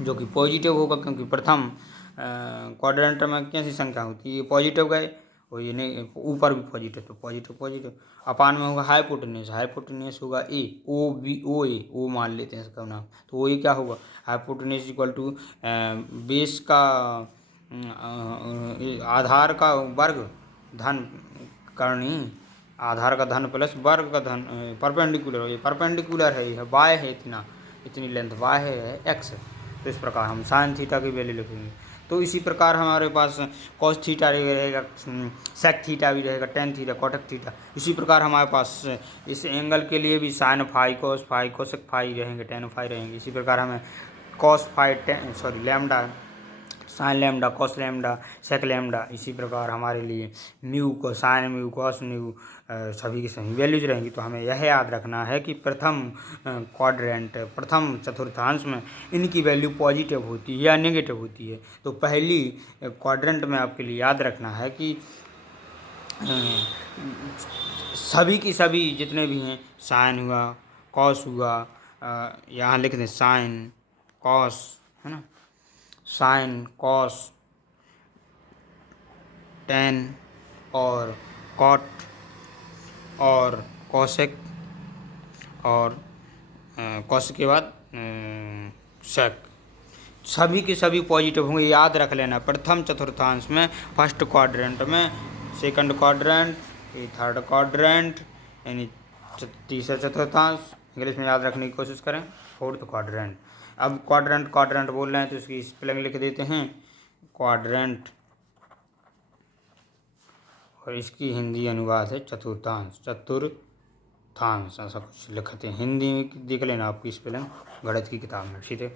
जो कि पॉजिटिव होगा क्योंकि प्रथम क्वाड्रेंट में कैसी संख्या होती है, ये पॉजिटिव गए और ये नहीं, ऊपर भी पॉजिटिव, तो पॉजिटिव पॉजिटिव। अपान में होगा हाइपोटेन्यूज, हाइपोटेन्यूज होगा ए, ओ बी, ओ ए, ओ मान लेते हैं इसका नाम, तो वो ये क्या होगा, हाइपोटेन्यूज इक्वल टू बेस का आधार का वर्ग धन करनी, आधार का धन प्लस वर्ग का धन, परपेंडिकुलर, ये परपेंडिकुलर है, ये वाई है, इतनी लेंथ वाई है, एक्स है। तो इस प्रकार हम साइन थीटा की वैल्यू लिखेंगे। तो इसी प्रकार हमारे पास कॉस थीटा रहेगा, सेक थीटा भी रहेगा, टेन थीटा, कॉटेक थीटा। इसी प्रकार हमारे पास इस एंगल के लिए भी साइन फाई, कोसेक फाई रहेंगे, टेन फाई रहेंगे। इसी प्रकार हमें cos phi lambda, sine lambda, cos lambda, sec lambda. इसी प्रकार हमारे लिए म्यू को साइन म्यू, कॉस म्यू, सभी की सभी वैल्यूज रहेंगी। तो हमें यह याद रखना है कि प्रथम क्वाड्रेंट, प्रथम चतुर्थांश में इनकी वैल्यू पॉजिटिव होती है या नेगेटिव होती है। तो पहली क्वाड्रेंट में आपके लिए याद रखना है कि सभी की सभी जितने भी हैं, साइन हुआ, कॉस हुआ, यहाँ लिख दें साइन कॉस, है ना, साइन कॉस, टेन और कॉट और कॉसेक और कॉस के बाद सेक, सभी के सभी पॉजिटिव होंगे, याद रख लेना। प्रथम चतुर्थांश में, फर्स्ट क्वाड्रेंट में, सेकंड क्वाड्रेंट, थर्ड क्वाड्रेंट, यानी तीसरा चतुर्थांश, इंग्लिश में याद रखने की कोशिश करें, फोर्थ क्वाड्रेंट। अब क्वाड्रेंट बोल रहे हैं तो इसकी स्पेलिंग लिख देते हैं, क्वाड्रेंट, और इसकी हिंदी अनुवाद है चतुर्थांश, चतुर्थांश ऐसा कुछ लिखते हैं, हिंदी में देख लेना आपकी स्पेलिंग गणित की किताब में, ठीक है।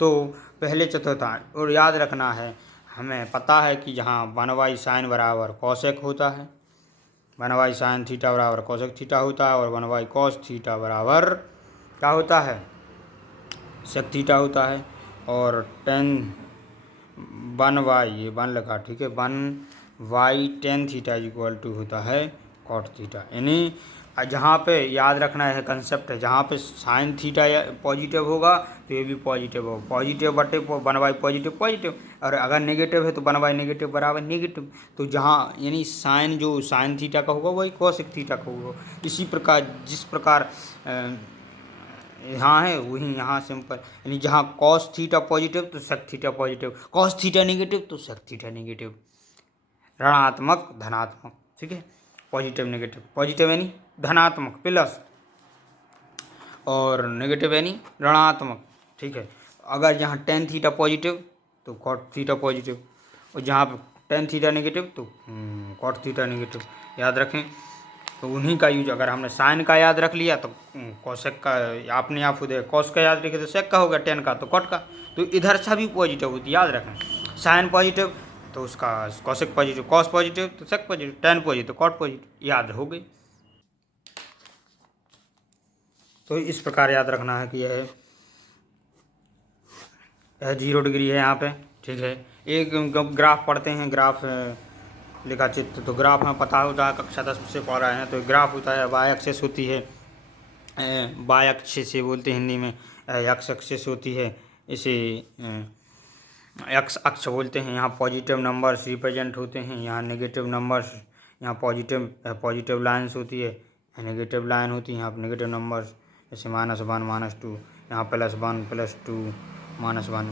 तो पहले चतुर्थांश, और याद रखना है, हमें पता है कि जहाँ 1 साइन बराबर कॉसेक होता है, 1 साइन थीटा बराबर कॉसेक थीटा होता है, और 1 कॉस थीटा बराबर क्या होता है, सेक थीटा होता है, और 1 ये 1 लगा, ठीक है, 1 tan थीटा इक्वल टू होता है कॉट थीटा। यानी जहाँ पे याद रखना है कंसेप्ट है, जहाँ पे साइन थीटा पॉजिटिव होगा तो ये भी पॉजिटिव होगा, पॉजिटिव बटे 1 पॉजिटिव पॉजिटिव, और अगर नेगेटिव है तो 1 नेगेटिव बराबर नेगेटिव। तो जहाँ यानी साइन जो साइन थीटा का होगा वही कॉसेक थीटा का होगा। इसी प्रकार जिस प्रकार यहाँ है वहीं यहाँ सिंपल, यानी जहाँ कॉस थीटा पॉजिटिव तो sec theta positive, cos theta negative तो सेक थीटा नेगेटिव, ऋणात्मक धनात्मक, ठीक है, पॉजिटिव नेगेटिव, पॉजिटिव यानी धनात्मक प्लस, और नेगेटिव यानी ऋणात्मक, ठीक है। अगर जहाँ टेन थीटा पॉजिटिव तो कॉट थीटा पॉजिटिव, और जहाँ पर टेन थीटा नेगेटिव तो कॉट थीटा नेगेटिव, याद रखें। तो उन्हीं का यूज, अगर हमने साइन का याद रख लिया तो कॉसेक का, आपने आप खुद कॉस का याद रखे तो सेक का हो गया, टेन का तो कॉट का। तो इधर सभी पॉजिटिव होती है, याद रखें, साइन पॉजिटिव तो उसका कॉसेक पॉजिटिव, कॉस पॉजिटिव तो sec positive, tan positive cot positive, याद हो गई। तो इस प्रकार याद रखना है कि यह 0 डिग्री है यहाँ पे, ठीक है। एक ग्राफ पढ़ते हैं, ग्राफ लिखा चित्र, तो ग्राफ हमें पता होता है, कक्षा 10 से पढ़ रहे हैं। तो ग्राफ होता है, वाई एक्सिस होती है, वाई एक्सिस से बोलते हैं हिंदी में, एक्स एक्सिस होती है, इसे एक्स अक्ष बोलते हैं। यहाँ पॉजिटिव नंबर्स रिप्रेजेंट होते हैं, यहाँ नेगेटिव नंबर्स, यहाँ पॉजिटिव लाइन्स होती है, नेगेटिव लाइन होती है, यहाँ पर नेगेटिव नंबर्स, जैसे -1 -2, यहाँ +1 +2 -1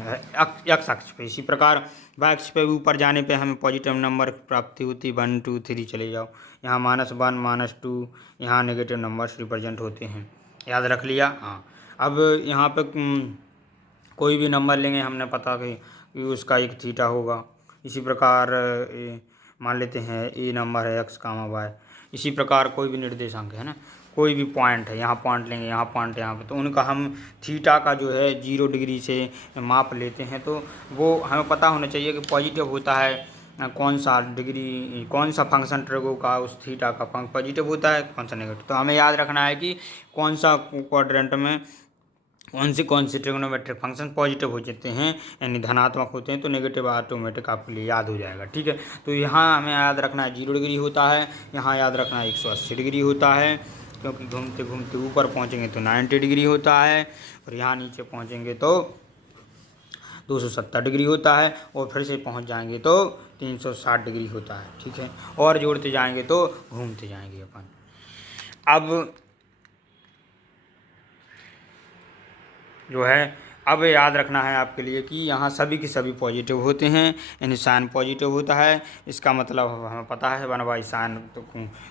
एक्स अक्ष पे। इसी प्रकार वाई अक्ष पे ऊपर जाने पे हमें पॉजिटिव नंबर प्राप्ति होती है, 1 2 3 चले जाओ, यहाँ -1 -2, यहाँ नेगेटिव नंबर्स रिप्रेजेंट होते हैं, याद रख लिया। हाँ, अब यहाँ पे कोई भी नंबर लेंगे, हमने पता कि उसका एक थीटा होगा। इसी प्रकार मान लेते हैं ए नंबर है x, y। इसी प्रकार कोई भी निर्देशांक है ना, कोई भी पॉइंट है, यहाँ पॉइंट लेंगे, यहाँ पॉइंट यहाँ पे, तो उनका हम थीटा का जो है 0 डिग्री से माप लेते हैं। तो वो हमें पता होना चाहिए कि पॉजिटिव होता है कौन सा डिग्री, कौन सा फंक्शन ट्रेगो का उस थीटा का पॉजिटिव होता है, कौन सा नेगेटिव। तो हमें याद रखना है कि कौन सा क्वाड्रेंट में कौन से ट्रिग्नोमेट्रिक फंक्शन पॉजिटिव हो जाते हैं यानी धनात्मक होते हैं तो नेगेटिव ऑटोमेटिक आपके लिए याद हो जाएगा। ठीक है, तो यहाँ हमें याद रखना है 0 डिग्री होता है, यहाँ याद रखना है 180 डिग्री होता है, क्योंकि घूमते घूमते ऊपर पहुँचेंगे तो 90 डिग्री होता है, और यहाँ नीचे पहुँचेंगे तो 270 डिग्री होता है, और फिर से पहुँच जाएंगे तो 360 डिग्री होता है। ठीक है, और जोड़ते जाएंगे तो घूमते जाएंगे अपन। अब जो है अब याद रखना है आपके लिए कि यहाँ सभी के सभी पॉजिटिव होते हैं, यानी साइन पॉजिटिव होता है, इसका मतलब हमें पता है 1/sin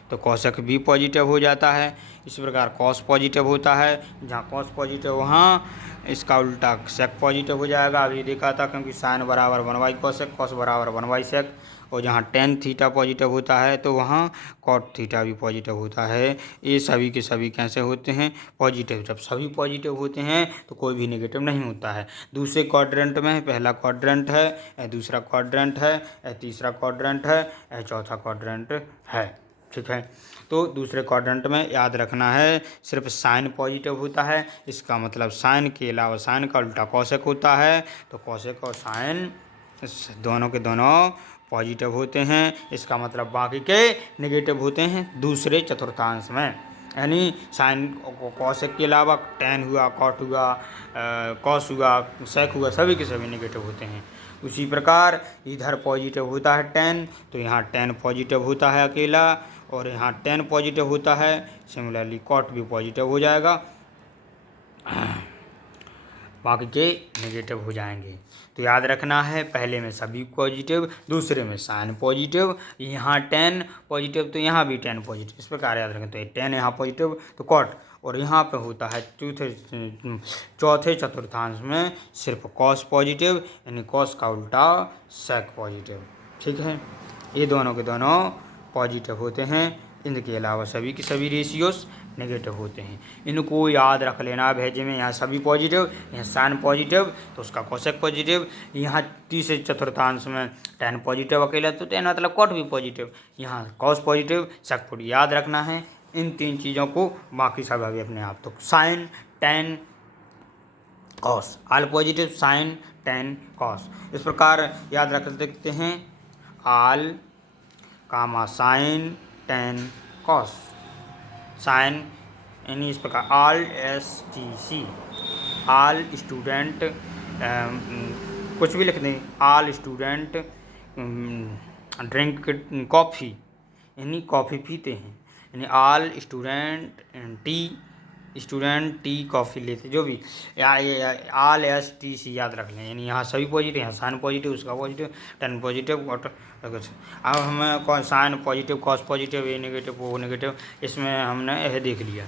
तो कोसेक भी पॉजिटिव हो जाता है। इसी प्रकार कॉस पॉजिटिव होता है, जहाँ कॉस पॉजिटिव वहाँ इसका उल्टा सेक पॉजिटिव हो जाएगा। अभी देखा था, क्योंकि साइन बराबर 1/कोसेक, कॉस बराबर 1/सेक, और जहाँ टेन थीटा पॉजिटिव होता है तो वहाँ कॉट थीटा भी पॉजिटिव होता है। ये सभी के सभी कैसे होते हैं? पॉजिटिव। जब सभी पॉजिटिव होते हैं तो कोई भी नेगेटिव नहीं होता है। दूसरे क्वाड्रेंट में पहला क्वाड्रेंट है, दूसरा क्वाड्रेंट है, तीसरा क्वाड्रेंट है, चौथा क्वाड्रेंट है। ठीक है, तो दूसरे क्वाड्रेंट में याद रखना है सिर्फ साइन पॉजिटिव होता है। इसका मतलब साइन के अलावा साइन का उल्टा कोसेक होता है, तो कोसेक और साइन दोनों के दोनों पॉजिटिव होते हैं। इसका मतलब बाकी के नेगेटिव होते हैं दूसरे चतुर्थांश में, यानी साइन कोसेक के अलावा टेन हुआ, कॉट हुआ, कॉस हुआ, सेक हुआ, सभी के सभी नेगेटिव होते हैं। उसी प्रकार इधर पॉजिटिव होता है टेन, तो यहाँ टेन पॉजिटिव होता है अकेला, और यहाँ टेन पॉजिटिव होता है, सिमिलरली कॉट भी पॉजिटिव हो जाएगा, बाकी के नेगेटिव हो जाएंगे। तो याद रखना है पहले में सभी पॉजिटिव, दूसरे में साइन पॉजिटिव, यहाँ टेन पॉजिटिव तो यहाँ भी टेन पॉजिटिव, इस प्रकार याद रखें। तो टेन यहाँ पॉजिटिव तो कॉट, और यहाँ पे होता है चौथे चतुर्थांश में सिर्फ कॉस पॉजिटिव, यानी कॉस का उल्टा सेक पॉजिटिव। ठीक है, ये दोनों के दोनों पॉजिटिव होते हैं, इनके अलावा सभी के सभी रेशियोस नेगेटिव होते हैं। इनको याद रख लेना। भेजे में यहाँ सभी पॉजिटिव, यहाँ साइन पॉजिटिव तो उसका कोसेक पॉजिटिव, यहाँ तीसरे चतुर्थांश में टेन पॉजिटिव अकेला तो टेन मतलब कॉट भी पॉजिटिव, यहाँ कॉस पॉजिटिव सेक पॉजिटिव। याद रखना है इन तीन चीज़ों को, बाकी सब अभी अपने आप। तो साइन टेन कॉस, आल पॉजिटिव साइन टेन कॉस, इस प्रकार याद रख सकते हैं। आल कामा साइन टेन कॉस, साइन यानी इस प्रकार ऑल STC, ऑल स्टूडेंट, कुछ भी लिख दें, ऑल स्टूडेंट ड्रिंक कॉफ़ी, यानी कॉफ़ी पीते हैं, यानी ऑल स्टूडेंट टी कॉफ़ी लेते, जो भी ऑल STC याद रख लें, यानी यहाँ सभी पॉजिटिव, यहाँ साइन पॉजिटिव, उसका पॉजिटिव, टेन पॉजिटिव, और अब हमें कौन साइन पॉजिटिव, कॉस पॉजिटिव, ये नेगेटिव, वो नेगेटिव, इसमें हमने यह देख लिया।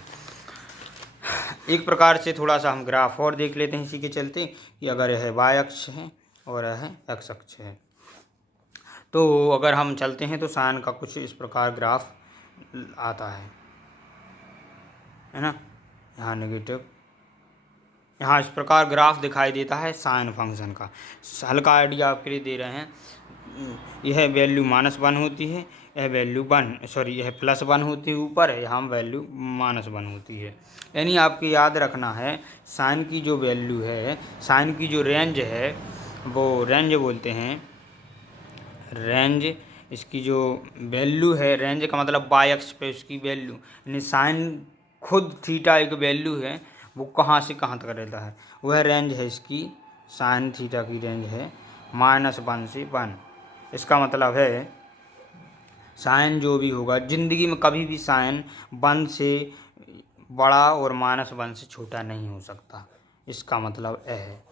एक प्रकार से थोड़ा सा हम ग्राफ और देख लेते हैं इसी के चलते, कि अगर यह वाई अक्ष है और यह एक्स अक्ष है, तो अगर हम चलते हैं तो साइन का कुछ इस प्रकार ग्राफ आता है ना, यहाँ नेगेटिव, यहाँ इस प्रकार ग्राफ दिखाई देता है साइन फंक्शन का। हल्का आइडिया आपके लिए दे रहे हैं। यह वैल्यू -1 होती है, यह वैल्यू यह +1 होती है ऊपर, यहाँ वैल्यू -1 होती है। यानी आपको याद रखना है साइन की जो वैल्यू है, साइन की जो रेंज है वो रेंज बोलते हैं, रेंज, इसकी जो वैल्यू है, रेंज का मतलब वाई अक्ष पे उसकी वैल्यू, यानी साइन खुद थीटा एक वैल्यू है, वो कहाँ से कहाँ तक रहता है, वह रेंज है इसकी, साइन थीटा की रेंज है -1 से 1। इसका मतलब है साइन जो भी होगा ज़िंदगी में कभी भी साइन 1 से बड़ा और -1 से छोटा नहीं हो सकता। इसका मतलब है,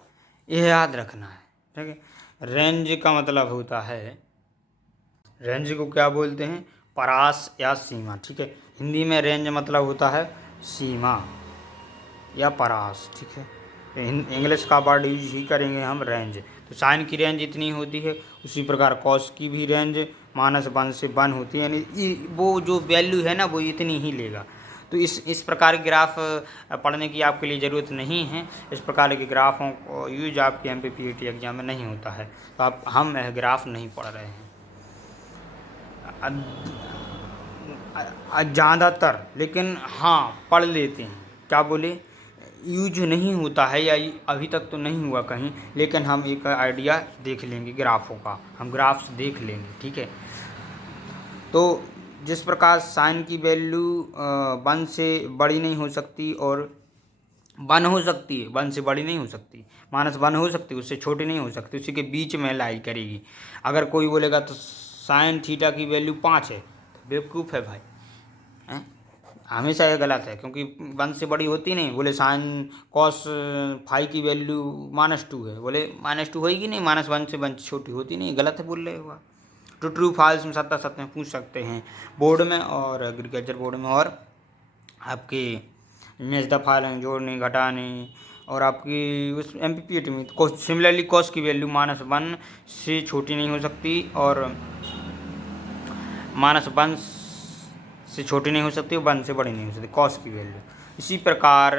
यह याद रखना है। ठीक है, रेंज का मतलब होता है, रेंज को क्या बोलते हैं? परास या सीमा। ठीक है, हिंदी में रेंज मतलब होता है सीमा या परास। ठीक है, इंग्लिश का वर्ड यूज ही करेंगे हम, रेंज। तो साइन की रेंज इतनी होती है, उसी प्रकार कॉस की भी रेंज -1 से 1 होती है, यानी वो जो वैल्यू है ना वो इतनी ही लेगा। तो इस प्रकार के ग्राफ पढ़ने की आपके लिए ज़रूरत नहीं है। इस प्रकार के ग्राफों को यूज आपके MPPAT एग्जाम में नहीं होता है, तो हम ग्राफ नहीं पढ़ रहे हैं ज़्यादातर, लेकिन हाँ पढ़ लेते हैं। क्या बोले? यूज नहीं होता है या अभी तक तो नहीं हुआ कहीं, लेकिन हम एक आइडिया देख लेंगे ग्राफों का, हम ग्राफ्स देख लेंगे, ठीक है। तो जिस प्रकार साइन की वैल्यू 1 से बड़ी नहीं हो सकती और 1 हो सकती है, 1 से बड़ी नहीं हो सकती, -1 हो सकती है, उससे छोटी नहीं हो सकती, उसी के बीच में लाई करेगी। अगर कोई बोलेगा तो साइन थीटा की वैल्यू 5 है, तो बेवकूफ़ है भाई, हैं? हमेशा ये गलत है, क्योंकि 1 से बड़ी होती नहीं। बोले साइन कॉस फाई की वैल्यू -2 है, बोले -2 होगी नहीं, -1 से 1 छोटी होती नहीं, गलत है बोल रहे हो। तो ट्रू फॉल्स में 7 में पूछ सकते हैं बोर्ड में, और एग्रीकल्चर बोर्ड में, और आपके इमेज द फॉलोइंग जोड़ने घटाने, और आपकी उस MPPT में सिमिलरली कॉस की वैल्यू -1 से छोटी नहीं हो सकती और -1 से छोटी नहीं हो सकती और 1 से बड़ी नहीं हो सकती कॉस की वैल्यू। इसी प्रकार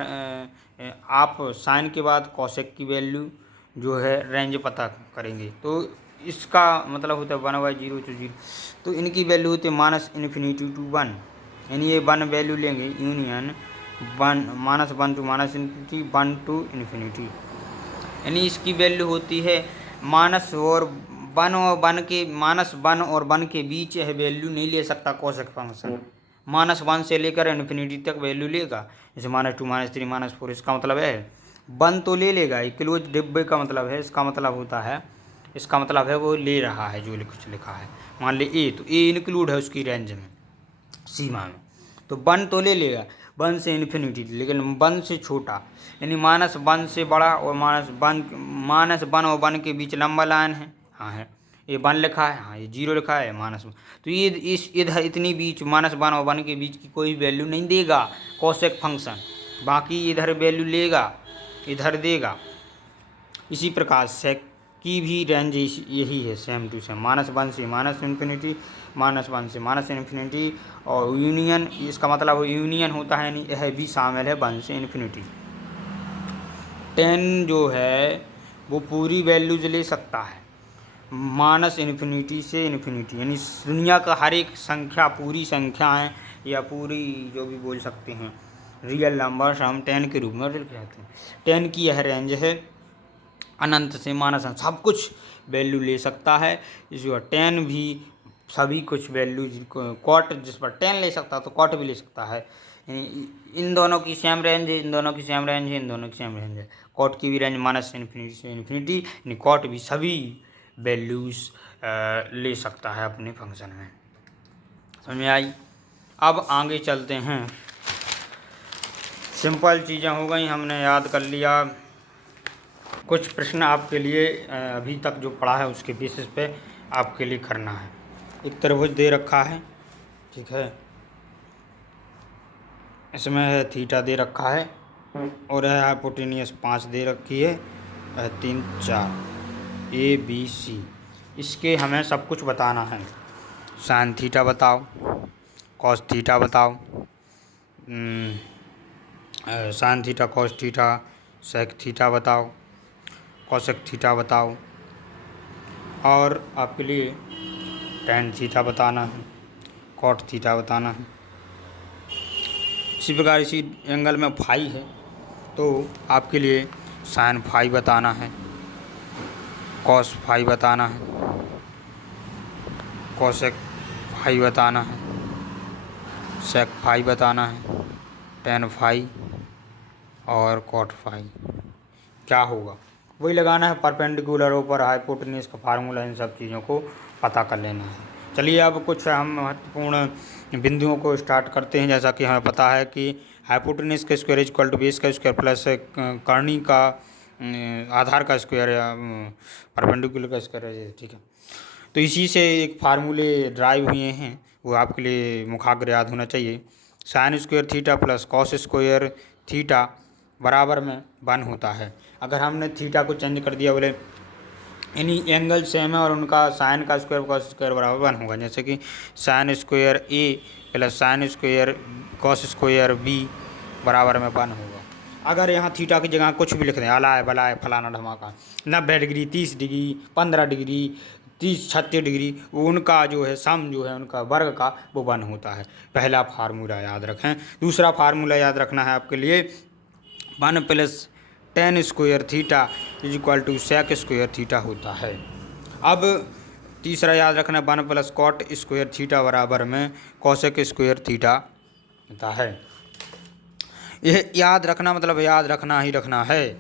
आप साइन के बाद कॉसेक की वैल्यू जो है रेंज पता करेंगे, तो इसका मतलब होता है 1/0 to 0, तो इनकी वैल्यू होती है -∞ to 1, यानी ये 1 वैल्यू लेंगे यूनियन 1 -1 to -∞ 1 to ∞, यानी इसकी वैल्यू होती है -1 और 1 और 1 के बीच यह वैल्यू नहीं ले सकता कॉसेक फंक्शन, -1 से लेकर इन्फिनिटी तक वैल्यू लेगा, जैसे -2 -3 -4, इसका मतलब है 1 तो ले लेगा, ये क्लोज डिब्बे का मतलब है, इसका मतलब होता है, इसका मतलब है वो ले रहा है जो कुछ लिखा है, मान ले ए, तो ए इंक्लूड है उसकी रेंज में, सीमा में, तो 1 तो ले लेगा 1 से इन्फिनिटी, लेकिन 1 से छोटा, यानी -1 से बड़ा और -1 और 1 के बीच लंबा लाइन है, हाँ है, ये 1 लिखा है, हाँ ये 0 लिखा है, -1, तो ये इस इधर इतनी बीच -1 और 1 के बीच की कोई वैल्यू नहीं देगा कॉसेक फंक्शन, बाकी इधर वैल्यू लेगा, इधर देगा। इसी प्रकार सेक की भी रेंज यही है, सेम टू सेम, -1 से -∞, -1 से ∞, और यूनियन, इसका मतलब यूनियन होता है, यानी यह भी शामिल है 1 से ∞। 10 जो है वो पूरी वैल्यूज ले सकता है, -∞ से ∞, यानी दुनिया का हर एक संख्या, पूरी संख्याएं या पूरी जो भी बोल सकते हैं रियल नंबर्स हम 10 के रूप में लिख जाते हैं। 10 की यह रेंज है अनंत से -, सब कुछ वैल्यू ले सकता है, जो 10 भी सभी कुछ वैल्यू, कॉट जिस पर 10 ले सकता है तो कॉट भी ले सकता है, इन दोनों की सेम रेंज है, इन दोनों की सेम रेंज है, इन दोनों की सेम रेंज है। कॉट की भी रेंज -∞ से ∞, यानी कॉट भी सभी वैल्यूज़ ले सकता है अपने फंक्शन में। समझ में आई? अब आगे चलते हैं, सिंपल चीज़ें हो गई, हमने याद कर लिया। कुछ प्रश्न आपके लिए अभी तक जो पढ़ा है उसके बेसिस पे आपके लिए करना है। एक त्रिभुज दे रखा है, ठीक है, इसमें थीटा दे रखा है और हाइपोटेनियस 5 दे रखी है, 3 4 ABC, इसके हमें सब कुछ बताना है। साइन थीटा बताओ, कॉस थीटा बताओ, sine theta cos theta, sec theta बताओ, कॉसेक थीटा बताओ, और आपके लिए टेन थीटा बताना है, कॉट थीटा बताना है। इसी प्रकार इसी एंगल में फाई है तो आपके लिए साइन फाई बताना है, कॉस फाई बताना है, कॉसेक फाई बताना है, सेक फाई बताना है, टेन फाई और कॉट फाई। क्या होगा वही लगाना है, परपेंडिकुलर ऊपर हाइपोटेन्यूज का फार्मूला, इन सब चीज़ों को पता कर लेना है। चलिए अब कुछ हम महत्वपूर्ण बिंदुओं को स्टार्ट करते हैं। जैसा कि हमें पता है कि हाइपोटेन्यूज का square is equal to base का स्क्वायर प्लस कर्णी का आधार का स्क्वायर या परपेंडिकुलर का स्क्वायर है, ठीक है। तो इसी से एक फार्मूले ड्राइव हुए हैं, वो आपके लिए मुखाग्र याद होना चाहिए। Sine square theta plus cos square theta बराबर में 1 होता है। अगर हमने थीटा को चेंज कर दिया, बोले यानी एंगल सेम है और उनका साइन का स्क्वायर कॉस स्क्वायर बराबर 1 होगा, जैसे कि sine square A plus sine square cos square B बराबर में 1 होगा। अगर यहाँ थीटा की जगह कुछ भी लिख दें, अलाय बलाय फलाना धमाका, 90 डिग्री 30 डिग्री 15 डिग्री 30-36 डिग्री, उनका जो है सम जो है उनका वर्ग का वो 1 होता है। पहला फार्मूला याद रखें। दूसरा फार्मूला याद रखना है आपके लिए, 1 plus tan square theta is equal to sec square theta होता है। अब तीसरा याद रखना, 1 प्लस कॉट स्क्वायर थीटा बराबर में कॉसेक स्क्वायर थीटा होता है। यह याद रखना मतलब याद रखना ही रखना है,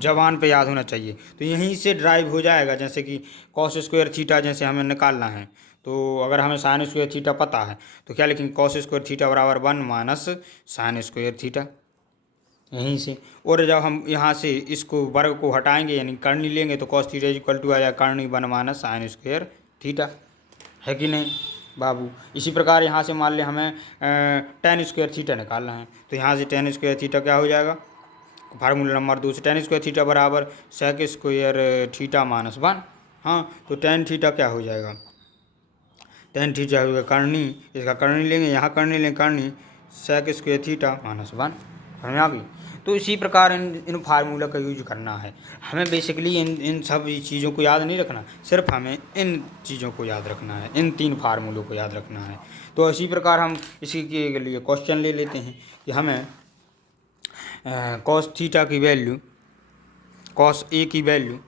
जबान पे याद होना चाहिए। तो यहीं से ड्राइव हो जाएगा, जैसे कि कॉस स्क्वायर थीटा जैसे हमें निकालना है, तो अगर हमें साइन स्क्वायर थीटा पता है तो क्या लिखेंगे, कॉस स्क्वायर थीटा बराबर 1 माइनस साइन स्क्वायर थीटा, यहीं से। और जब हम यहाँ से इसको वर्ग को हटाएंगे यानी कर्णी लेंगे तो कॉस थीटा इक्वल टू आ जाएगा Karni 1 minus sine square theta, है कि नहीं बाबू। इसी प्रकार यहाँ से मान लें हमें टेन स्क्वायर थीटा निकालना है, तो यहाँ से टेन स्क्वायर थीटा क्या हो जाएगा, फार्मूला नंबर 2 से टेन स्क्वायर थीटा बराबर सेक स्क्वायर थीटा माइनस 1। हाँ, तो टेन थीटा क्या हो जाएगा, टेन थीटा होगा कर्णी, इसका कर्णी लेंगे, यहाँ कर्णी लेंगे, कर्णी सेक स्क्वायर थीटा माइनस 1, समझ आ गई। तो इसी प्रकार इन फार्मूला का यूज करना है हमें। बेसिकली इन सब चीज़ों को याद नहीं रखना, सिर्फ हमें इन चीज़ों को याद रखना है, इन 3 फार्मूलों को याद रखना है। तो इसी प्रकार हम इसी के लिए क्वेश्चन ले लेते हैं कि हमें कॉस थीटा की वैल्यू, कॉस ए की वैल्यू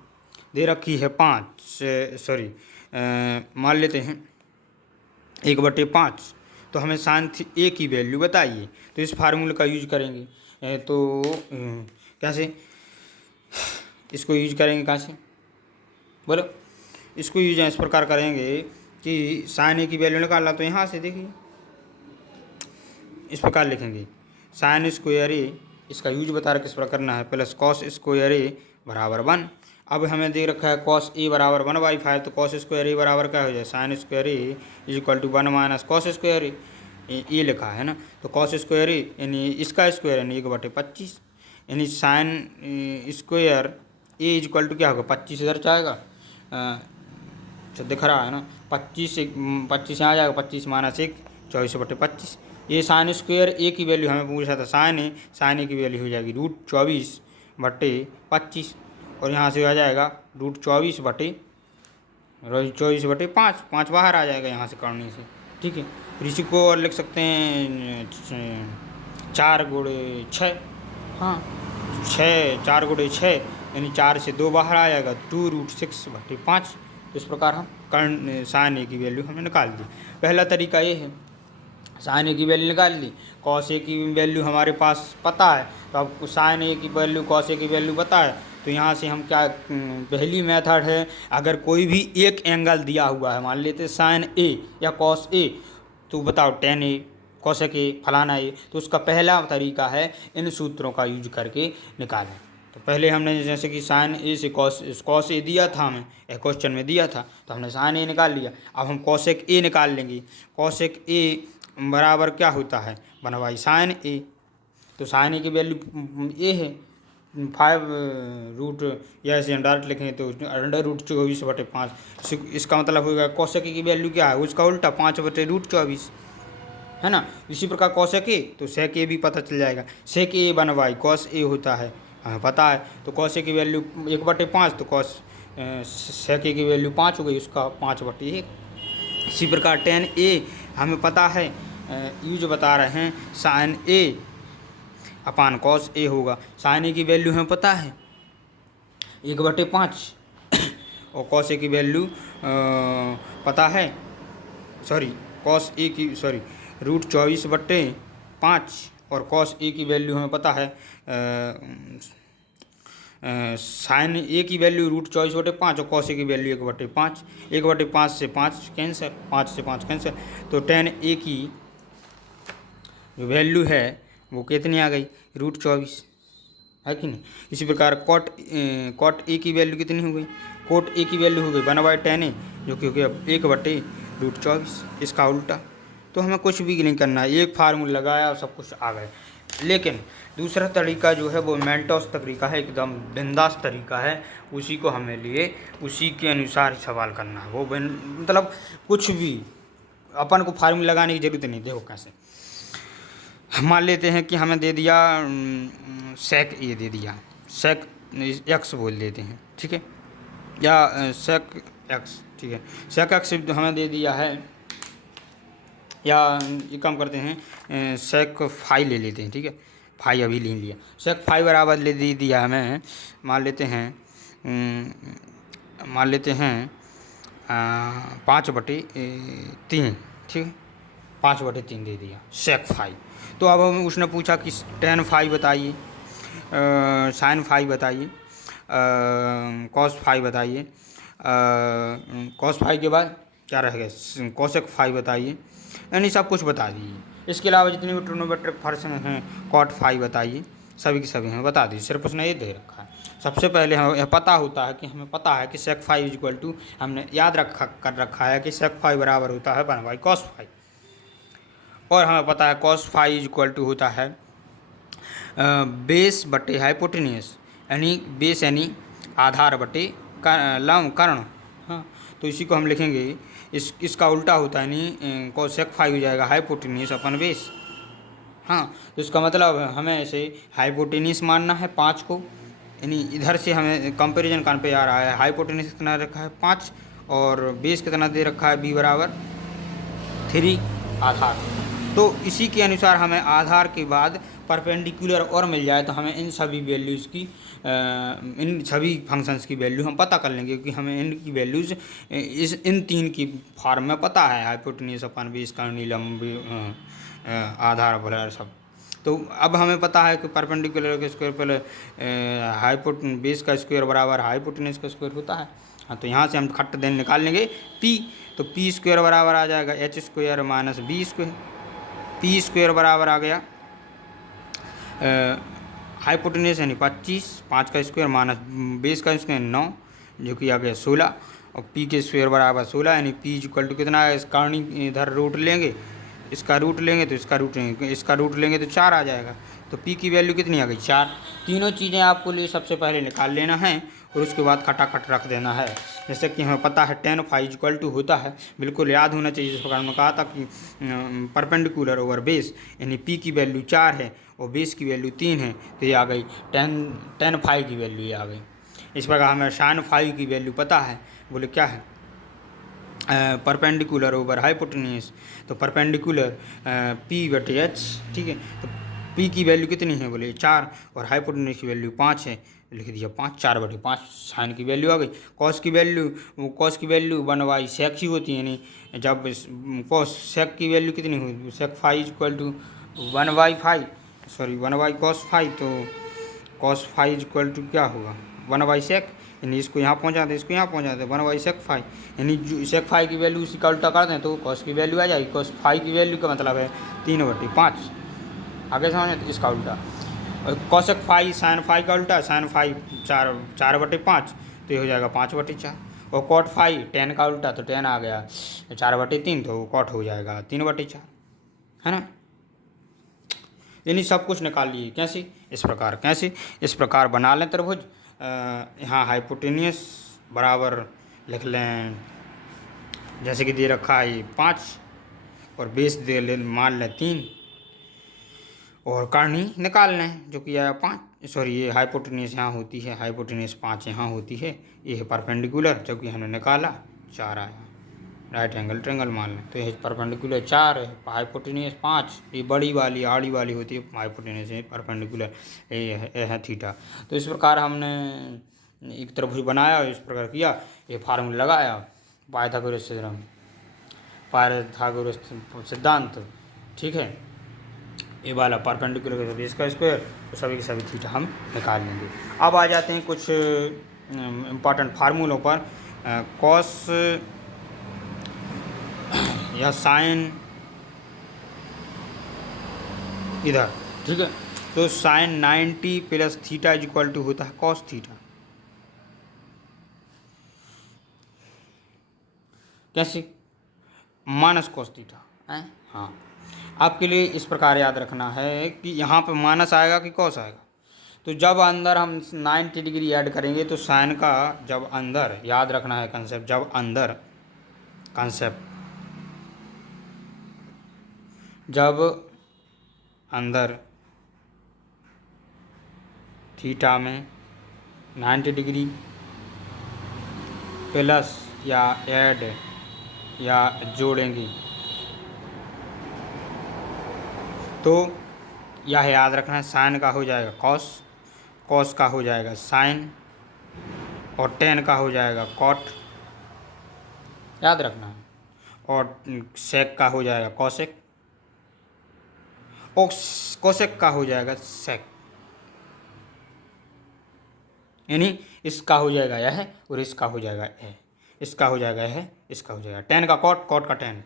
दे रखी है 5, मान लेते हैं 1/5, तो हमें साइन ए की वैल्यू बताइए। तो इस फार्मूले का यूज करेंगे। तो कैसे इसको यूज करेंगे, कहाँ से बोलो, इसको यूज इस प्रकार करेंगे कि साइन ए की वैल्यू निकालना, तो यहाँ से देखिए इस प्रकार लिखेंगे साइन स्क्वायर ए, इसका यूज बता रहा किस प्रकार करना है, प्लस कॉस स्क्वायर ए बराबर 1। अब हमें दे रखा है कॉस ए बराबर 1/5, तो कॉस स्क्वायर ए बराबर क्या हो जाए, sine square A is equal to 1 minus cos square A, ये लिखा है ना। तो कॉस स्क्वायर ए यानी इसका स्क्वायर यानी 1/25, यानी sine square A is equal to क्या होगा, 25 इधर जाएगा, तो दिख रहा है ना, 25 यहाँ आ जाएगा, 25 माइनस 1 24/25। ये साइन स्क्वायर ए की वैल्यू हमें पूछा था, साइन ए की वैल्यू हो जाएगी √24/25, और यहाँ से आ जाएगा √24/5, 5 बाहर आ जाएगा यहाँ से करने से, ठीक है। फिर इसी को और लिख सकते हैं 4 × 6, हाँ 4 × 6 यानी 4 से 2 बाहर आ जाएगा 2√6/5। तो इस प्रकार हम कर्ण साइन ए की वैल्यू हमने निकाल दी। पहला तरीका ये है, साइन ए की वैल्यू निकाल ली, कॉस ए की वैल्यू हमारे पास पता है, तो अब साइन ए की वैल्यू कॉस ए की वैल्यू पता है, तो यहाँ से हम क्या, पहली मेथड है, अगर कोई भी एक एंगल दिया हुआ है, मान लेते साइन ए या कॉस ए, तो बताओ टेन ए कॉसेक ए फलाना ए, तो उसका पहला तरीका है इन सूत्रों का यूज करके निकालें। तो पहले हमने जैसे कि साइन ए से कॉस ए दिया था, हमें एक क्वेश्चन में दिया था, तो हमने साइन ए निकाल लिया। अब हम कॉसेक ए निकाल लेंगे, कॉसेक ए बराबर क्या होता है, 1 साइन ए, तो साइन ए की वैल्यू ए है 5 या ऐसे हम डायरेक्ट लिखें तो √24/5, इसका मतलब होगा कॉसेक ए की वैल्यू क्या है, उसका उल्टा 5/√24, है ना। इसी प्रकार कॉसेक ए, तो सेक ए भी पता चल जाएगा, सेक ए 1 कॉस ए होता है, हमें पता है, तो कॉस ए की वैल्यू 1/5, तो कॉस सेक ए की वैल्यू 5 हो गई, उसका 5/1। इसी प्रकार टेन ए हमें पता है, यूज बता रहे हैं sign A upon cos A होगा, साइन ए की वैल्यू हमें पता है 1/5 और कॉस ए की वैल्यू पता है, कॉस ए की √24/5 और कॉस ए की वैल्यू हमें पता है, साइन ए की वैल्यू √24/5 और कॉस ए की वैल्यू 1/5, 1/5 से 5 कैंसिल, 5 से 5 कैंसिल, तो टेन ए की जो वैल्यू है वो कितनी आ गई, √24, है कि नहीं। इसी प्रकार कॉट ए की वैल्यू कितनी हो गई, कोट ए की वैल्यू हो गई 1/10 ए, जो कि हो गया 1/√24, इसका उल्टा। तो हमें कुछ भी नहीं करना है, एक फार्मूला लगाया और सब कुछ आ गए। लेकिन दूसरा तरीका जो है वो मेंटोस तरीका है, एकदम बिंदास तरीका है, उसी को हमें लिए उसी के अनुसार सवाल करना है। वो मतलब कुछ भी अपन को फार्मूला लगाने की जरूरत नहीं। देखो कैसे, मान लेते हैं कि हमें दे दिया सेक ए दे दिया, सेक एक्स बोल देते हैं, ठीक है, या सेक एक्स, ठीक है, सेक एक्स हमें दे दिया है, या ये काम करते हैं सेक फाई ले लेते हैं, ठीक है, फाई अभी ले लिया। सेक फाई बराबर ले दे दिया हमें, मान लेते हैं 5/3, ठीक है, 5/3 दे दिया सेक फाई। तो अब हमें उसने पूछा कि टेन फाई बताइए, साइन फाई बताइए, कॉस फाई बताइए, कॉस फाई के बाद क्या रहेगा, कोसेक फाई बताइए, यानी सब कुछ बता दीजिए। इसके अलावा जितने भी ट्रिग्नोमेट्रिक फंक्शन हैं, कॉट फाई बताइए, सभी के सभी हमें बता दीजिए। सिर्फ उसने ये दे रखा है। सबसे पहले हमें पता होता है कि हमें पता है कि सेक फाई इक्वल टू, हमने याद कर रखा है कि सेक फाई बराबर होता है 1/cos फाई, और हमें पता है कॉस फाई इक्वल टू होता है बेस बटे हाइपोटेनियस, यानी बेस यानी आधार बटे कर्ण। हाँ, तो इसी को हम लिखेंगे, इसका उल्टा होता है, यानी कोसेक फाई हो जाएगा हाइपोटेनियस अपन बेस। हाँ, तो इसका मतलब हमें ऐसे हाइपोटेनियस मानना है 5 को, यानी इधर से हमें कंपैरिजन कहाँ पे आ रहा है, हाइपोटेनियस कितना रखा है 5, और बेस कितना दे रखा है b बराबर 3 आधार। तो इसी के अनुसार हमें आधार के बाद परपेंडिकुलर और मिल जाए तो हमें इन सभी वैल्यूज़ की इन सभी फंक्शंस की वैल्यू हम पता कर लेंगे, क्योंकि हमें इनकी वैल्यूज़ इन 3 की फॉर्म में पता है, हाइपोटेनियस अपन बेस कर्णी लंबी आधार भर सब। तो अब हमें पता है कि परपेंडिकुलर का स्क्वायर पहले बेस का स्क्वायर बराबर हाइपोटेनियस का स्क्वायर होता है। हाँ, तो यहाँ से हम खट्ट देन निकाल लेंगे p, तो p स्क्वायर बराबर आ जाएगा h square minus b square. p square बराबर आ गया हाइपोटेनियस यानी 25, 5 का स्क्वायर माइनस बेस का स्क्वायर 9, जो कि आ गया 16, और p के स्क्वायर बराबर 16, यानी p इक्वल टू कितना है, इसका इधर रूट लेंगे, इसका रूट लेंगे तो इसका रूट लेंगे तो 4 आ जाएगा। तो p की वैल्यू कितनी आ गई, 4। तीनों चीज़ें आपको लिए सबसे पहले निकाल लेना है और उसके बाद खटाखट रख देना है। जैसे कि हमें पता है टेन फाई इक्वल टू होता है, बिल्कुल याद होना चाहिए, जिस प्रकार में कहा था कि परपेंडिकुलर ओवर बेस, यानी p की वैल्यू 4 है और बेस की वैल्यू 3 है, तो ये आ गई टेन फाई की वैल्यू ये आ गई। इस प्रकार हमें साइन फाई की वैल्यू पता है, बोले क्या है, परपेंडिकुलर ओवर हाइपोटेनियस, तो परपेंडिकुलर p/h, ठीक है। तो p की वैल्यू कितनी है, बोले 4, और हाइपोटेनियस की वैल्यू 5 है, लिख दिया 5, 4/5 साइन की वैल्यू आ गई। कॉस की वैल्यू 1/sec ही होती है, यानी जब कॉस सेक की वैल्यू कितनी हुई, sec phi equal to 1/cos phi, तो cos फाई इक्वल टू क्या होगा 1/sec, यानी इसको यहाँ पहुँचा दें, इसको यहाँ पहुँचा दें, 1/sec फाई, यानी जो सेक फाई की वैल्यू उसी का उल्टा कर दें तो कॉस की वैल्यू आ जाएगी। कॉस फाई की वैल्यू का मतलब है 3/5, आगे समझ, तो इसका उल्टा। और कॉसेक फाई साइन फाई का उल्टा, साइन फाई 4/5, तो ये हो जाएगा 5/4, और कॉट फाई 10 का उल्टा, तो 10 आ गया 4/3, तो कॉट हो जाएगा 3/4, है ना। यानी सब कुछ निकाल लिए, कैसे, इस प्रकार बना लें त्रिभुज। यहाँ हाइपोटेनियस बराबर लिख लें, जैसे कि दे रखा है 5, और बेस दे लें मान लें 3, और कर्णी निकाल लें जो कि आया 5, सॉरी ये हाइपोटेनियस यहाँ होती है, हाइपोटेनियस 5 यहाँ होती है, ये है परपेंडिकुलर जो कि हमने निकाला 4 आया, राइट एंगल ट्रायंगल मान लें, तो ये परपेंडिकुलर 4 है, हाइपोटेनियस 5, ये बड़ी वाली आड़ी वाली होती है हाइपोटेनियस, ये परपेंडिकुलर ये है थीटा। तो इस प्रकार हमने एक त्रिभुज बनाया, इस प्रकार किया, ये फार्मूला लगाया, पाइथागोरस सिद्धांत, ठीक है, ये वाला परपेंडिकुलर के बेस का स्क्वायर, तो सभी के सभी थीटा हम निकाल लेंगे। अब आ जाते हैं कुछ इम्पॉर्टेंट फार्मूलों पर। कॉस या साइन इधर, ठीक है, तो sine 90 plus theta is equal to होता है कॉस थीटा। कैसे, माइनस कॉस थीटा है। हाँ, आपके लिए इस प्रकार याद रखना है कि यहाँ पे माइनस आएगा कि कॉस आएगा, तो जब अंदर हम 90 डिग्री ऐड करेंगे तो साइन का जब अंदर, याद रखना है कंसेप्ट, जब अंदर थीटा में 90 डिग्री प्लस या ऐड या जोड़ेंगे तो यह याद रखना है। साइन का हो जाएगा कॉस, कॉस का हो जाएगा साइन, और टेन का हो जाएगा कॉट, याद रखना है। और सेक का हो जाएगा कॉसेक, और कोसेक का हो जाएगा सेक, यानी इसका हो जाएगा यह और इसका हो जाएगा यह, इसका हो जाएगा यह, इसका हो जाएगा। टेन का कॉट, कॉट का टेन,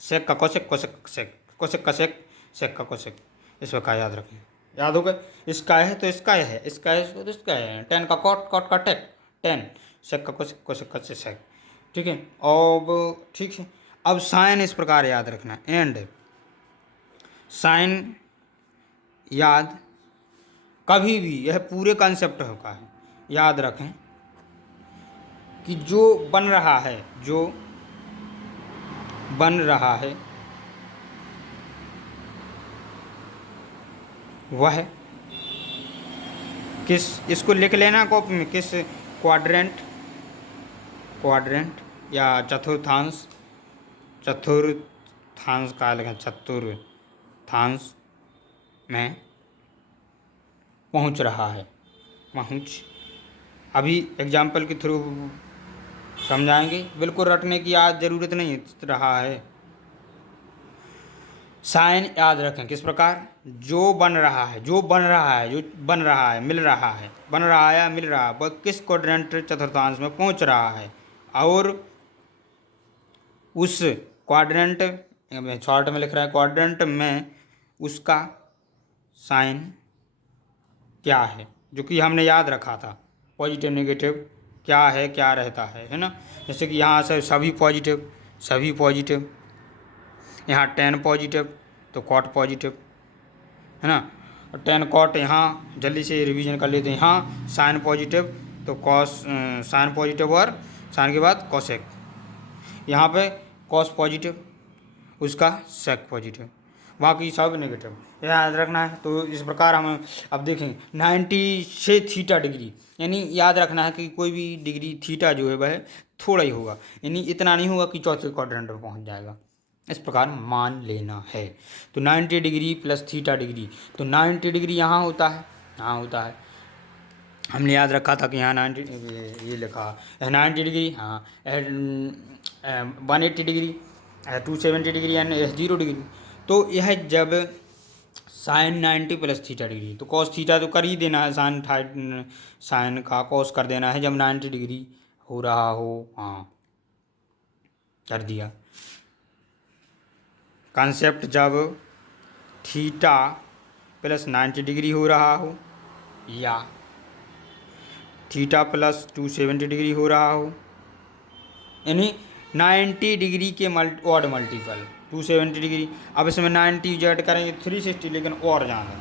सेक का कोसेक, कोसेक का सेक, कोसेक का सेक, सेक का कोसेक। इस प्रकार याद रखें। याद होगा, इसका है तो इसका है, इसका है तो इसका है। टेन का कॉट, कॉट का टेक, टेन, सेक का कोसेक, कोसेक का सेक। ठीक है। अब ठीक है, अब साइन इस प्रकार याद रखना। एंड साइन याद कभी भी, यह पूरे कॉन्सेप्ट होगा है, याद रखें कि जो बन रहा है, जो बन रहा है वह किस, इसको लिख लेना कॉपी में, किस क्वाड्रेंट, क्वाड्रेंट या चतुर्थांश, चतुर्थांश का लिखें, चतुर्थांश में पहुंच रहा है। पहुंच, अभी एग्जाम्पल के थ्रू समझाएंगे, बिल्कुल रटने की आज ज़रूरत नहीं रहा है। साइन याद रखें किस प्रकार, जो बन रहा है, जो बन रहा है, जो बन रहा है, मिल रहा है, बन रहा है या मिल रहा है, वह किस क्वाड्रेंट चतुर्थांश में पहुंच रहा है, और उस क्वाड्रेंट, शॉर्ट में लिख रहा है, क्वाड्रेंट में उसका साइन क्या है, जो कि हमने याद रखा था। पॉजिटिव नेगेटिव क्या है, क्या रहता है ना। जैसे कि यहाँ से सभी पॉजिटिव, सभी पॉजिटिव, यहाँ टेन पॉजिटिव तो कॉट पॉजिटिव, है ना। और टेन कॉट, यहाँ जल्दी से रिवीजन कर लेते हैं। यहाँ साइन पॉजिटिव तो कॉस, साइन पॉजिटिव और साइन के बाद कॉसेक। यहाँ पे कॉस पॉजिटिव, उसका सेक पॉजिटिव, बाकी सब नेगेटिव, याद रखना है। तो इस प्रकार हम अब देखें 90 से थीटा डिग्री, यानी याद रखना है कि कोई भी डिग्री थीटा जो है वह थोड़ा ही होगा, यानी इतना नहीं होगा कि चौथे क्वाड्रेंट में पहुंच जाएगा, इस प्रकार मान लेना है। तो 90 डिग्री प्लस थीटा डिग्री, तो 90 डिग्री यहाँ होता है, यहाँ होता है। हमने याद रखा था कि यहाँ 90, ये लिखा है 90 डिग्री, हाँ 180 डिग्री, 270 डिग्री एंड 0 डिग्री। तो यह जब साइन 90 प्लस थीटा डिग्री, तो कॉस थीटा तो कर ही देना है, साइन का कॉस कर देना है जब 90 डिग्री हो रहा हो, हाँ कर दिया। कॉन्सेप्ट जब थीटा प्लस 90 डिग्री हो रहा हो या थीटा प्लस 270 डिग्री हो रहा हो, यानी 90 डिग्री के ऑड मल्टीपल 270 डिग्री। अब इसमें 90 ऐड करेंगे 360, लेकिन और ज़्यादा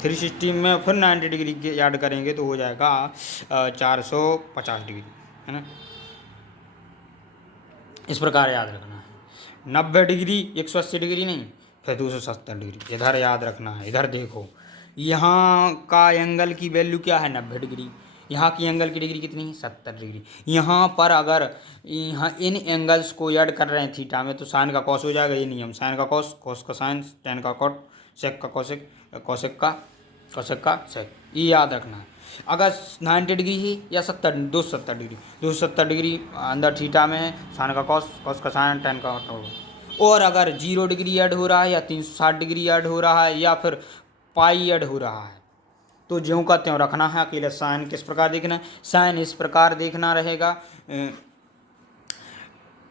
360 में फिर 90 डिग्री के ऐड करेंगे तो हो जाएगा 450 डिग्री, है ना। इस प्रकार याद रखना है। 90 डिग्री 180 डिग्री नहीं, फिर 270 डिग्री, इधर याद रखना है। इधर देखो, यहाँ का एंगल की वैल्यू क्या है 90 डिग्री, यहाँ की एंगल की डिग्री कितनी है 70 डिग्री। यहाँ पर अगर यहाँ इन एंगल्स को ऐड कर रहे हैं थीटा में तो साइन का कॉस हो जाएगा, ये नियम, साइन का कॉस, कॉस का साइन, टेन का कॉट, सेक का कॉसेक, कॉसेक का, कॉसेक का सेक, ये याद रखना है। अगर 90 डिग्री ही या 270 डिग्री, 270 डिग्री अंदर थीटा में है, साइन का कॉस, कॉस का साइन, टेन का कॉट। और अगर 0 डिग्री ऐड हो रहा है या 360 डिग्री ऐड हो रहा है या फिर पाई ऐड हो रहा है तो ज्यों का त्यों रखना है। अकेले साइन किस प्रकार देखना है, साइन इस प्रकार देखना रहेगा,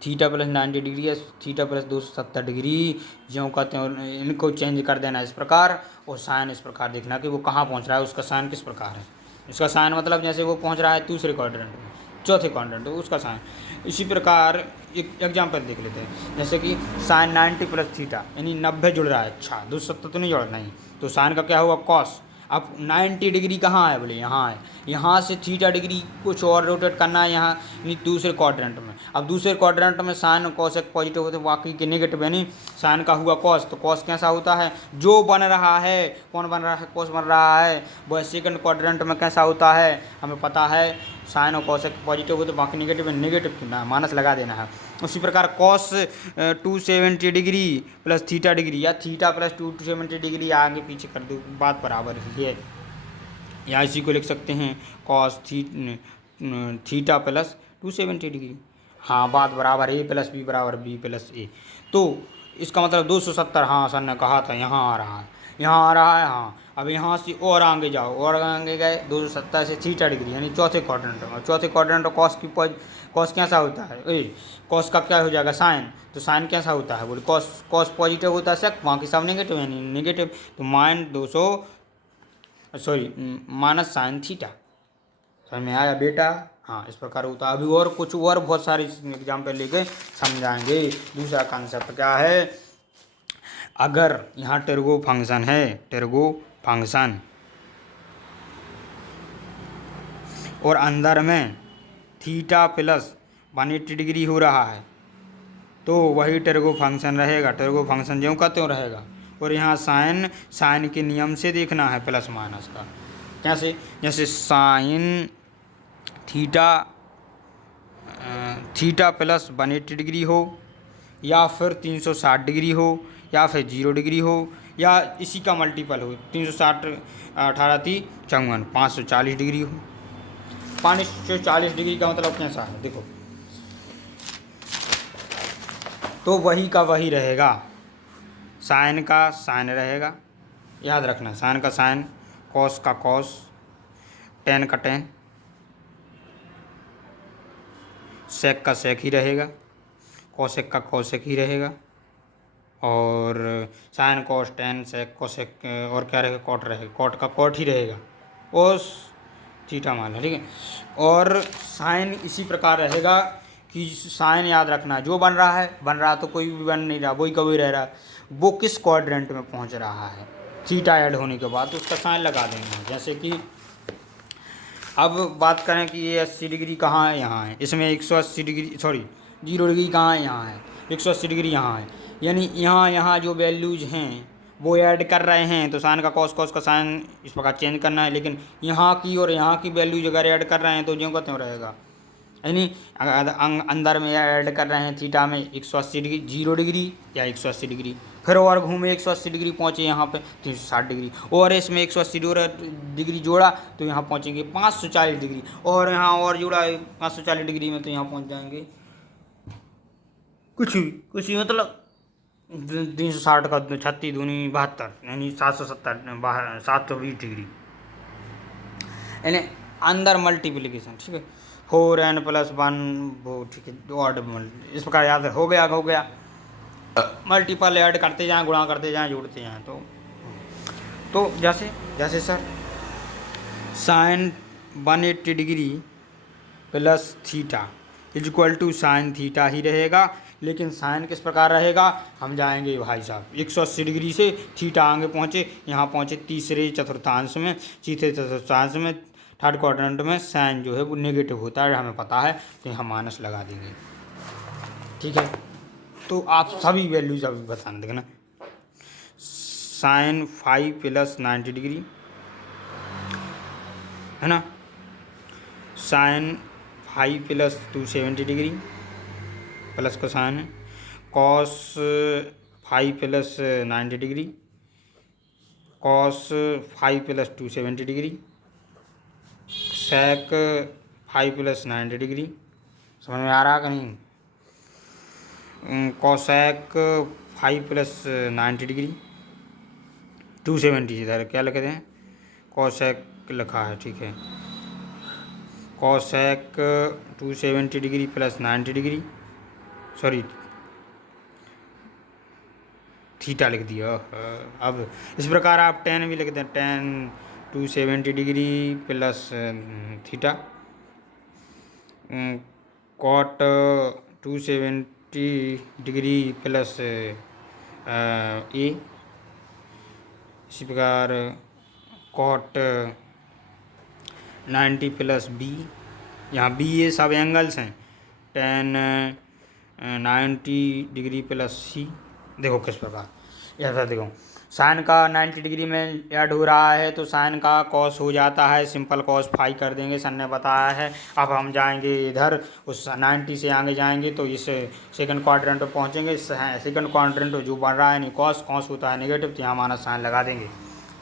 थीटा प्लस 90 डिग्री या थीटा प्लस 270 डिग्री, ज्यों का त्यों इनको चेंज कर देना इस प्रकार, और साइन इस प्रकार देखना कि वो कहाँ पहुँच रहा है, उसका साइन किस प्रकार है। इसका साइन मतलब जैसे वो पहुँच रहा है दूसरे क्वाड्रेंट में, चौथे क्वाड्रेंट में, उसका साइन। इसी प्रकार एक एग्जाम्पल देख लेते हैं, जैसे कि साइन 90 प्लस थीटा, यानी 90 जुड़ रहा है, अच्छा 270 तो नहीं जुड़, नहीं, तो साइन का क्या हुआ कॉस। अब 90 डिग्री कहाँ है, बोले यहाँ है, यहाँ से थीटा डिग्री कुछ और रोटेट करना है यहाँ, यानी दूसरे क्वाड्रेंट में। अब दूसरे क्वाड्रेंट में साइन कॉस एक पॉजिटिव होते, बाकी के नेगेटिव, यानी साइन का हुआ कॉस, तो कॉस कैसा होता है, जो बन रहा है, कौन बन रहा है, कॉस बन रहा है, वह सेकंड क्वाड्रेंट में कैसा होता है, हमें पता है साइन और कॉस पॉजिटिव हो तो बाकी नेगेटिव है, नेगेटिव ना माइनस लगा देना है। उसी प्रकार cos 270 degree plus theta degree या थीटा प्लस 270 डिग्री आगे पीछे कर दो, बात बराबर ही है। या इसी को लिख सकते हैं कॉस थीटा प्लस 270 डिग्री। हाँ बात बराबर, ए प्लस बी बराबर बी प्लस ए। तो इसका मतलब 270, हाँ सर ने कहा था यहाँ आ रहा है, यहाँ आ रहा है। हाँ अब यहाँ से और आगे जाओ, और आगे गए 270 से थीटा डिग्री यानी चौथे क्वाड्रेंट में। चौथे क्वाड्रेंट कॉस कैसा होता है, कॉस का क्या हो जाएगा साइन, तो साइन कैसा होता है बोले कॉस पॉजिटिव होता है सर, बाकी सब नेगेटिव यानी नेगेटिव, तो माइनस साइन थीटा। समझ में आया बेटा? हाँ इस प्रकार होता है। अभी और कुछ और बहुत सारे एग्जाम्पल लेके समझाएंगे। दूसरा कॉन्सेप्ट क्या है, अगर यहाँ टेर्गो फंक्शन है, टेर्गो फंक्शन, और अंदर में थीटा प्लस 180 डिग्री हो रहा है तो वही टेर्गो फंक्शन रहेगा। टेर्गो फंक्शन ज्यों का त्यों रहेगा। और यहाँ साइन के नियम से देखना है प्लस माइनस का। कैसे? जैसे साइन थीटा प्लस 180 डिग्री हो, या फिर 360 डिग्री हो, या फिर 0 डिग्री हो, या इसी का मल्टीपल हो 360 18 3 54 540 डिग्री हो। 540 डिग्री का मतलब कैसा है देखो, तो वही का वही रहेगा, साइन का साइन रहेगा, याद रखना साइन का साइन, कॉस का कॉस, टेन का टेन, सेक का सेक ही रहेगा, कॉसेक का कॉसेक ही रहेगा, और sine cos tan sec cosec और क्या रहेगा, कॉट रहेगा, कॉट का कॉट ही रहेगा, ओस थीटा मान है, ठीक है। और साइन इसी प्रकार रहेगा कि साइन याद रखना जो बन रहा तो कोई भी बन नहीं रहा, वही का वही रह रहा है, वो किस क्वाड्रेंट में पहुंच रहा है थीटा ऐड होने के बाद, तो उसका साइन लगा देंगे। जैसे कि अब बात करें कि ये 80 डिग्री कहाँ है, यहाँ है, इसमें 180 डिग्री 0 डिग्री कहाँ है, यहाँ है, 180 डिग्री यहाँ है, यानी यहाँ जो वैल्यूज हैं वो ऐड कर रहे हैं, तो साइन का कॉस का साइन इस प्रकार चेंज करना है। लेकिन यहाँ की और यहाँ की वैल्यूज अगर ऐड कर रहे हैं तो ज्यों का त्यों रहेगा, यानी अंदर में ऐड कर रहे हैं थीटा में 180 डिग्री 0 डिग्री या 180 डिग्री, फिर और घूमे 180 डिग्री पहुँचे यहाँ पे 360 डिग्री, और इसमें 180 डिग्री जोड़ा तो यहाँ पहुँचेंगे 540 डिग्री, और यहाँ और जोड़ा 540 डिग्री में तो यहाँ पहुँच जाएंगे कुछ भी मतलब 360 का 36 दूनी 72 यानी 770 720 डिग्री, यानी अंदर मल्टीप्लिकेशन, ठीक है, 4n+1 वो ठीक है ऑड इस प्रकार याद हो गया। मल्टीपल ऐड करते जाएं, गुणा करते जाएं, जोड़ते जाएं, तो जैसे sir sine 180 degree plus theta equal to sine theta ही रहेगा। लेकिन साइन किस प्रकार रहेगा, हम जाएंगे भाई साहब 180 डिग्री से थीटा आगे पहुँचे, यहाँ पहुँचे तीसरे चतुर्थांश में, चौथे चतुर्थांश में, थर्ड क्वाड्रेंट में साइन जो है वो नेगेटिव होता है, हमें पता है, तो यहाँ माइनस लगा देंगे, ठीक है। तो आप सभी वैल्यूज अभी बताना, देखना साइन 5 प्लस 90 डिग्री है ना, साइन 5 प्लस 270 डिग्री प्लस का साइन है, cos 5 plus 90 degree, cos 5 plus 270 degree, sec 5 plus 90 degree, समझ में आ रहा कि नहीं, कॉसेक 5 प्लस 90 डिग्री 270, इधर क्या लिखते हैं कॉसेक लिखा है, ठीक है, cosec 270 degree plus 90 degree, theta लिख दिया। अब इस प्रकार आप टेन भी लिख दें, tan 270 degree plus theta, cot 270 degree plus A, इसी प्रकार कॉट 90 प्लस बी, यहाँ बी ये सब एंगल्स हैं, टेन 90 डिग्री प्लस सी। देखो किस प्रकार, ऐसा देखो साइन का 90 डिग्री में ऐड हो रहा है तो साइन का कॉस हो जाता है, सिंपल कॉस फाई कर देंगे, सर ने बताया है। अब हम जाएंगे इधर उस 90 से आगे जाएंगे तो इस सेकंड क्वाड्रेंट पर पहुंचेंगे। सेकंड क्वाड्रेंट जो बन रहा है नहीं कॉस, कॉस होता है नेगेटिव, तो यहाँ हमारा साइन लगा देंगे,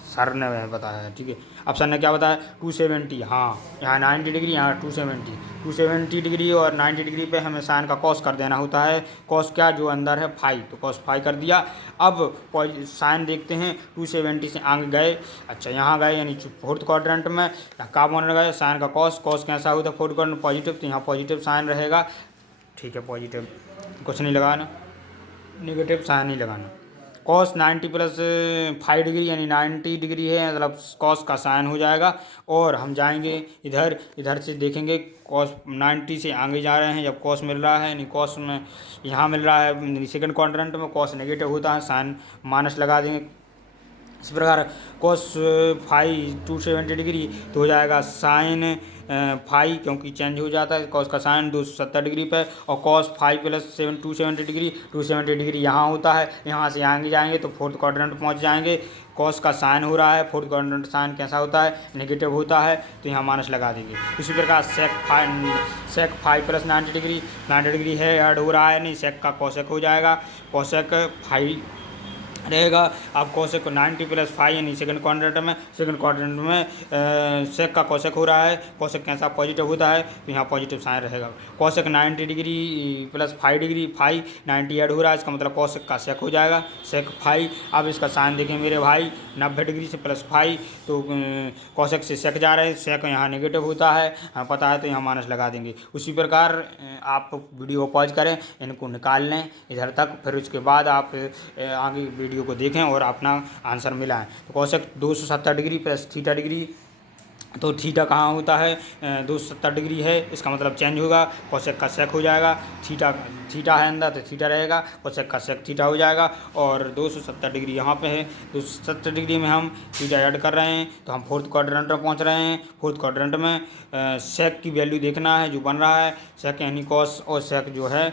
सर ने बताया है। ठीक है, अब सर ने क्या बताया 270, हाँ यहाँ 90 डिग्री, यहाँ 270 डिग्री और 90 डिग्री पे हमें साइन का कॉस कर देना होता है। कॉस क्या जो अंदर है फाई, तो कॉस फाई कर दिया। अब साइन देखते हैं 270 से आगे गए, अच्छा यहाँ गए यानी फोर्थ क्वाड्रेंट में, क्या बन गए साइन का कॉस, कॉस कैसा होता है फोर्थ क्वाड्रेंट पॉजिटिव, तो यहाँ पॉजिटिव साइन रहेगा। ठीक है, पॉजिटिव कुछ नहीं लगाना, नेगेटिव साइन नहीं लगाना। कॉस 90 प्लस 5 डिग्री यानी 90 डिग्री है, मतलब कॉस का साइन हो जाएगा। और हम जाएंगे इधर से देखेंगे कॉस 90 से आगे जा रहे हैं, जब कॉस मिल रहा है यानी कॉस में यहाँ मिल रहा है सेकंड क्वाड्रेंट में कॉस नेगेटिव होता है, साइन माइनस लगा देंगे। इस प्रकार कॉस फाई 270 डिग्री तो हो जाएगा साइन फाई, क्योंकि चेंज हो जाता है कॉस का साइन 270 डिग्री पे, और cos phi plus 270 degree, 270 degree यहाँ होता है। यहाँ से आगे जाएंगे तो फोर्थ क्वाड्रेंट पहुँच जाएंगे, कॉस का साइन हो रहा है, फोर्थ क्वाड्रेंट साइन कैसा होता है नेगेटिव होता है, तो यहाँ माइनस लगा देंगे। इसी प्रकार सेक फाई प्लस 90 डिग्री है ऐड हो रहा है नहीं, सेक का कॉसेक हो जाएगा, कॉसेक फाई रहेगा। आप कॉसेक को 90 प्लस 5 यानी सेकंड क्वाड्रेंट में सेक का कॉसेक हो रहा है, कॉसेक कैसा पॉजिटिव होता है, तो यहाँ पॉजिटिव साइन रहेगा। Cosec 90 degree plus 5 degree, 90 add हो रहा है, इसका मतलब कॉसेक का सेक हो जाएगा, सेक 5। अब इसका साइन देखें मेरे भाई 90 डिग्री से प्लस 5, तो कॉसेक से सेक जा रहे हैं, सेक यहाँ नेगेटिव होता है, हमें पता है, तो यहाँ माइनस लगा देंगे। उसी प्रकार आप वीडियो को पॉज करें, इनको निकाल लें इधर तक, फिर उसके बाद आप आगे वीडियो को देखें और अपना आंसर मिलाएं। तो cosec 270 degree plus theta degree, तो थीटा कहाँ होता है 270 डिग्री है, इसका मतलब चेंज होगा, कॉसेक का सेक हो जाएगा, थीटा है अंदर तो थीटा रहेगा, कॉसेक का सेक थीटा हो जाएगा। और 270 डिग्री यहाँ पे है, 270 डिग्री में हम थीटा ऐड कर रहे हैं, तो हम फोर्थ क्वाड्रेंट में पहुँच रहे हैं। फोर्थ क्वाड्रेंट में सेक की वैल्यू देखना है जो बन रहा है, सेक यानी कॉस और सेक जो है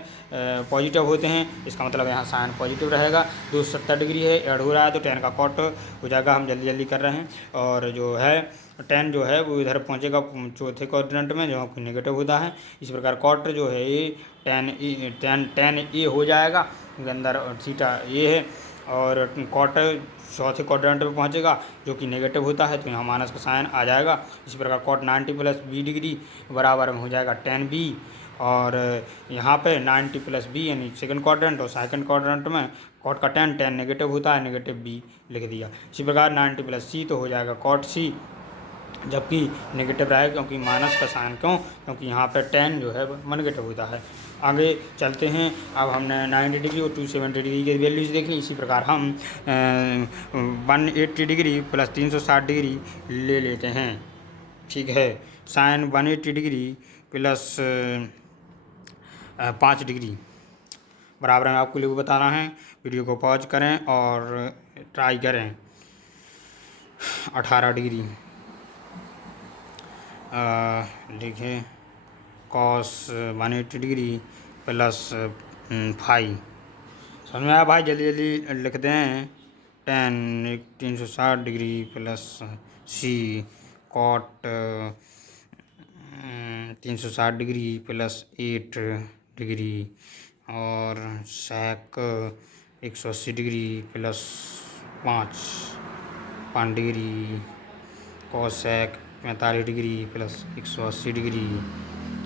पॉजिटिव होते हैं, इसका मतलब यहाँ साइन पॉजिटिव रहेगा। 270 डिग्री है ऐड हो रहा है, तो 10 का कॉट हो जाएगा, हम जल्दी जल्दी कर रहे हैं। और जो है 10 जो है वो इधर पहुंचेगा चौथे क्वाड्रेंट में, जो आपको नेगेटिव होता है। इस प्रकार कॉट जो है ये 10 ए हो जाएगा, अंदर थीटा ये है, और कॉट चौथे क्वाड्रेंट में पहुंचेगा जो कि नेगेटिव होता है, तो यहाँ माइनस का साइन आ जाएगा। इसी प्रकार कॉट 90 प्लस बी डिग्री बराबर में हो जाएगा 10 बी, और यहाँ पे 90 प्लस बी यानी सेकंड क्वाड्रेंट, और सेकंड क्वाड्रेंट में कॉट का 10 नेगेटिव होता है, नेगेटिव बी लिख दिया। इसी प्रकार 90 प्लस सी तो हो जाएगा कॉट सी, जबकि नेगेटिव रहेगा क्योंकि माइनस का साइन, क्योंकि यहाँ पर 10 जो है वो नेगेटिव होता है। आगे चलते हैं, अब हमने 90 डिग्री और 270 डिग्री की वैल्यूज देख ली। इसी प्रकार हम 180 डिग्री प्लस 360 डिग्री ले लेते हैं। ठीक है, साइन 180 डिग्री प्लस 5 डिग्री बराबर है, आपको लोग बताना है। वीडियो को पॉज करें और ट्राई करें। 18 डिग्री लिखें, कॉस 180 डिग्री प्लस 5, समझ में आया भाई? जल्दी जल्दी लिख दें। 360 डिग्री प्लस सी, कॉट 360 डिग्री प्लस 8 डिग्री, और सेक 180 degree plus 5 degree, cosec 45 degree plus 180 degree.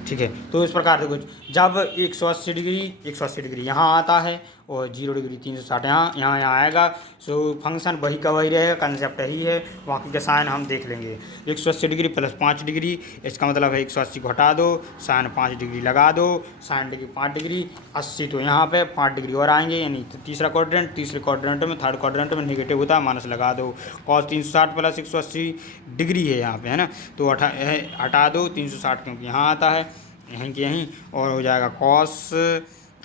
ठीक है, तो इस प्रकार देखो, जब 180 डिग्री यहाँ आता है और 0 डिग्री 360 यहाँ आएगा, सो फंक्शन वही का वही रहेगा, कंसेप्ट यही है, बाकी के साइन हम देख लेंगे। 180 डिग्री प्लस 5 डिग्री, इसका मतलब है 180 को हटा दो, साइन 5 डिग्री लगा दो, साइन डिग्री 5 डिग्री 80, तो यहाँ पे 5 डिग्री और आएंगे, यानी तीसरे क्वाड्रेंट में थर्ड क्वाड्रेंट में नेगेटिव होता है, माइनस लगा दो। कॉस 360 प्लस 180 डिग्री है यहाँ पे, है ना, तो हटा दो 360 क्योंकि यहाँ आता है, यहीं के यहीं, और हो जाएगा कॉस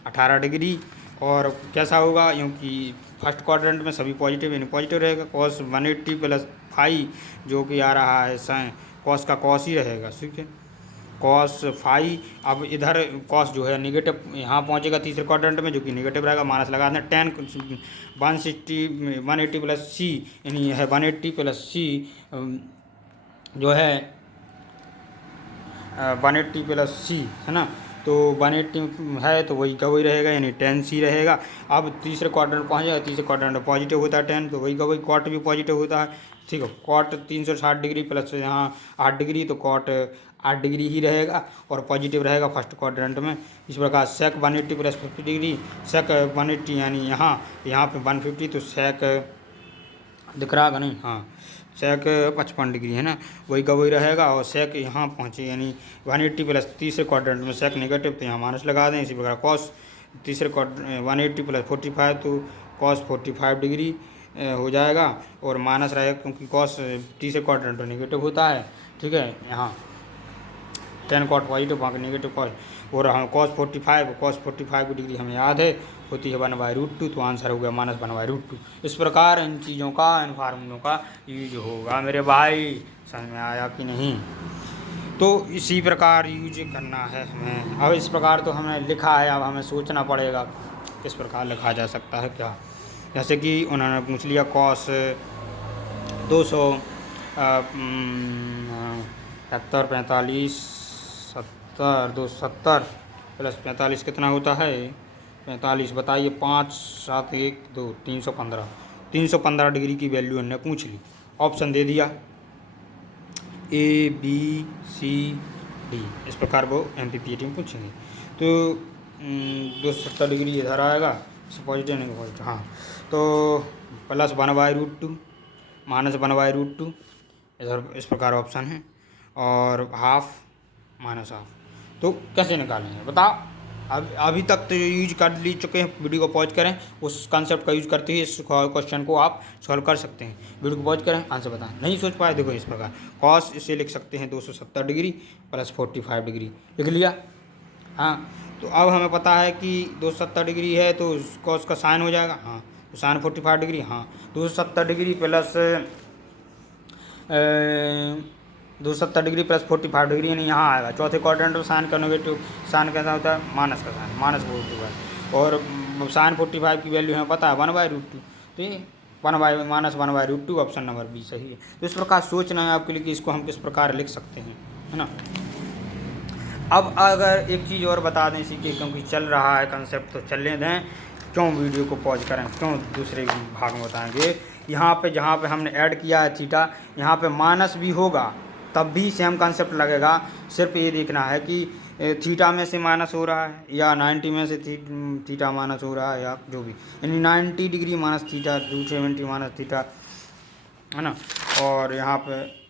18 डिग्री। और कैसा होगा, क्योंकि फर्स्ट क्वाड्रेंट में सभी पॉजिटिव यानी पॉजिटिव रहेगा, कॉस 180 प्लस 5 जो कि आ रहा है साइन, कॉस का कॉस ही रहेगा। ठीक है, कॉस फाई। अब इधर कॉस जो है निगेटिव यहाँ पहुँचेगा तीसरे क्वाड्रेंट में, जो कि निगेटिव रहेगा, माइनस लगा दें। टेन 180 प्लस सी, यानी है 180 प्लस सी जो है 180 प्लस सी है ना, तो 180 है तो वही का वही रहेगा, यानी 10 सी रहेगा। अब तीसरे क्वाड्रेंट पहुँच जाएगा, तीसरे क्वाड्रेंट में पॉजिटिव होता है 10, तो वही का वही कॉट भी पॉजिटिव होता है। ठीक है, कॉट 360 डिग्री प्लस यहाँ 8 डिग्री, तो कॉट 8 डिग्री ही रहेगा और पॉजिटिव रहेगा फर्स्ट क्वाड्रेंट में। इस प्रकार सेक 180 प्लस 50 डिग्री, सेक 180 यानी यहाँ पे 150, तो सेक दिख रहा है नहीं, हाँ सेक 55 डिग्री है ना, वही का वही रहेगा। और सेक यहाँ पहुँचे यानी 180 प्लस तीसरे क्वाड्रेंट में सेक नेगेटिव, तो यहाँ माइनस लगा दें। इसी प्रकार कॉस तीसरे क्वाड्रेंट 180 प्लस 45, तो कॉस 45 डिग्री हो जाएगा और माइनस रहेगा, क्योंकि कॉस तीसरे क्वाड्रेंट में नेगेटिव होता है। ठीक है, यहाँ 10 कॉट पॉजिटिव, वहाँ नेगेटिव कॉस, और हम कॉस 45 की डिग्री हमें याद है होती है 1/√2, तो आंसर हो गया -1/√2। इस प्रकार इन चीज़ों का, इन फार्मूलों का यूज होगा मेरे भाई, समझ में आया कि नहीं। तो इसी प्रकार यूज करना है हमें। अब इस प्रकार तो हमें लिखा है, अब हमें सोचना पड़ेगा किस प्रकार लिखा जा सकता है क्या। जैसे कि उन्होंने पूछ लिया कॉस 270 प्लस 45 कितना होता है 45, बताइए 5 7 1 2 315 डिग्री की वैल्यू हमने पूछ ली। ऑप्शन दे दिया ABCD, इस प्रकार वो MPPAT में पूछेंगे। तो 270 डिग्री इधर आएगा, पॉजिटिव नहीं पॉजिटिव, हाँ, तो प्लस 1/√2 माइनस 1/√2 इधर, इस प्रकार ऑप्शन है, और हाफ माइनस हाफ। तो कैसे निकालेंगे बताओ। अभी तक तो यूज कर ली चुके हैं, वीडियो को पॉज करें, उस कॉन्सेप्ट का यूज करते ही इस क्वेश्चन को आप सॉल्व कर सकते हैं। वीडियो को पॉज करें, आंसर बताएं। नहीं सोच पाए, देखो इस प्रकार कॉस इसे लिख सकते हैं 270 डिग्री प्लस 45 डिग्री, लिख लिया। हाँ, तो अब हमें पता है कि 270 डिग्री है तो कॉस का साइन हो जाएगा, हाँ, तो साइन 45 डिग्री, हाँ, 270 degree plus 270 degree plus 45 degree, यानी यहाँ आएगा चौथे क्वाड्रेंट में। साइन का नेगेटिव, साइन कैसा होता है माइनस का साइन, माइनस पॉजिटिव है, और साइन 45 की वैल्यू हमें पता है 1/√2, तो ये -1/√2, ऑप्शन नंबर बी सही है। तो इस प्रकार सोचना है आपके लिए कि इसको हम किस प्रकार लिख सकते हैं, है ना। अब अगर एक चीज़ और बता दें इसी के, क्योंकि चल रहा है कंसेप्ट तो चलने दें, क्यों वीडियो को पॉज करें, क्यों दूसरे भाग में बताएंगे। यहाँ पे जहाँ पे हमने ऐड किया है थीटा, यहाँ पे माइनस भी होगा तब भी सेम कंसेप्ट लगेगा। सिर्फ ये देखना है कि थीटा में से माइनस हो रहा है या 90 में से थीटा माइनस हो रहा है, या जो भी, यानी 90 degree minus theta, 270 minus theta, है ना, और यहाँ पे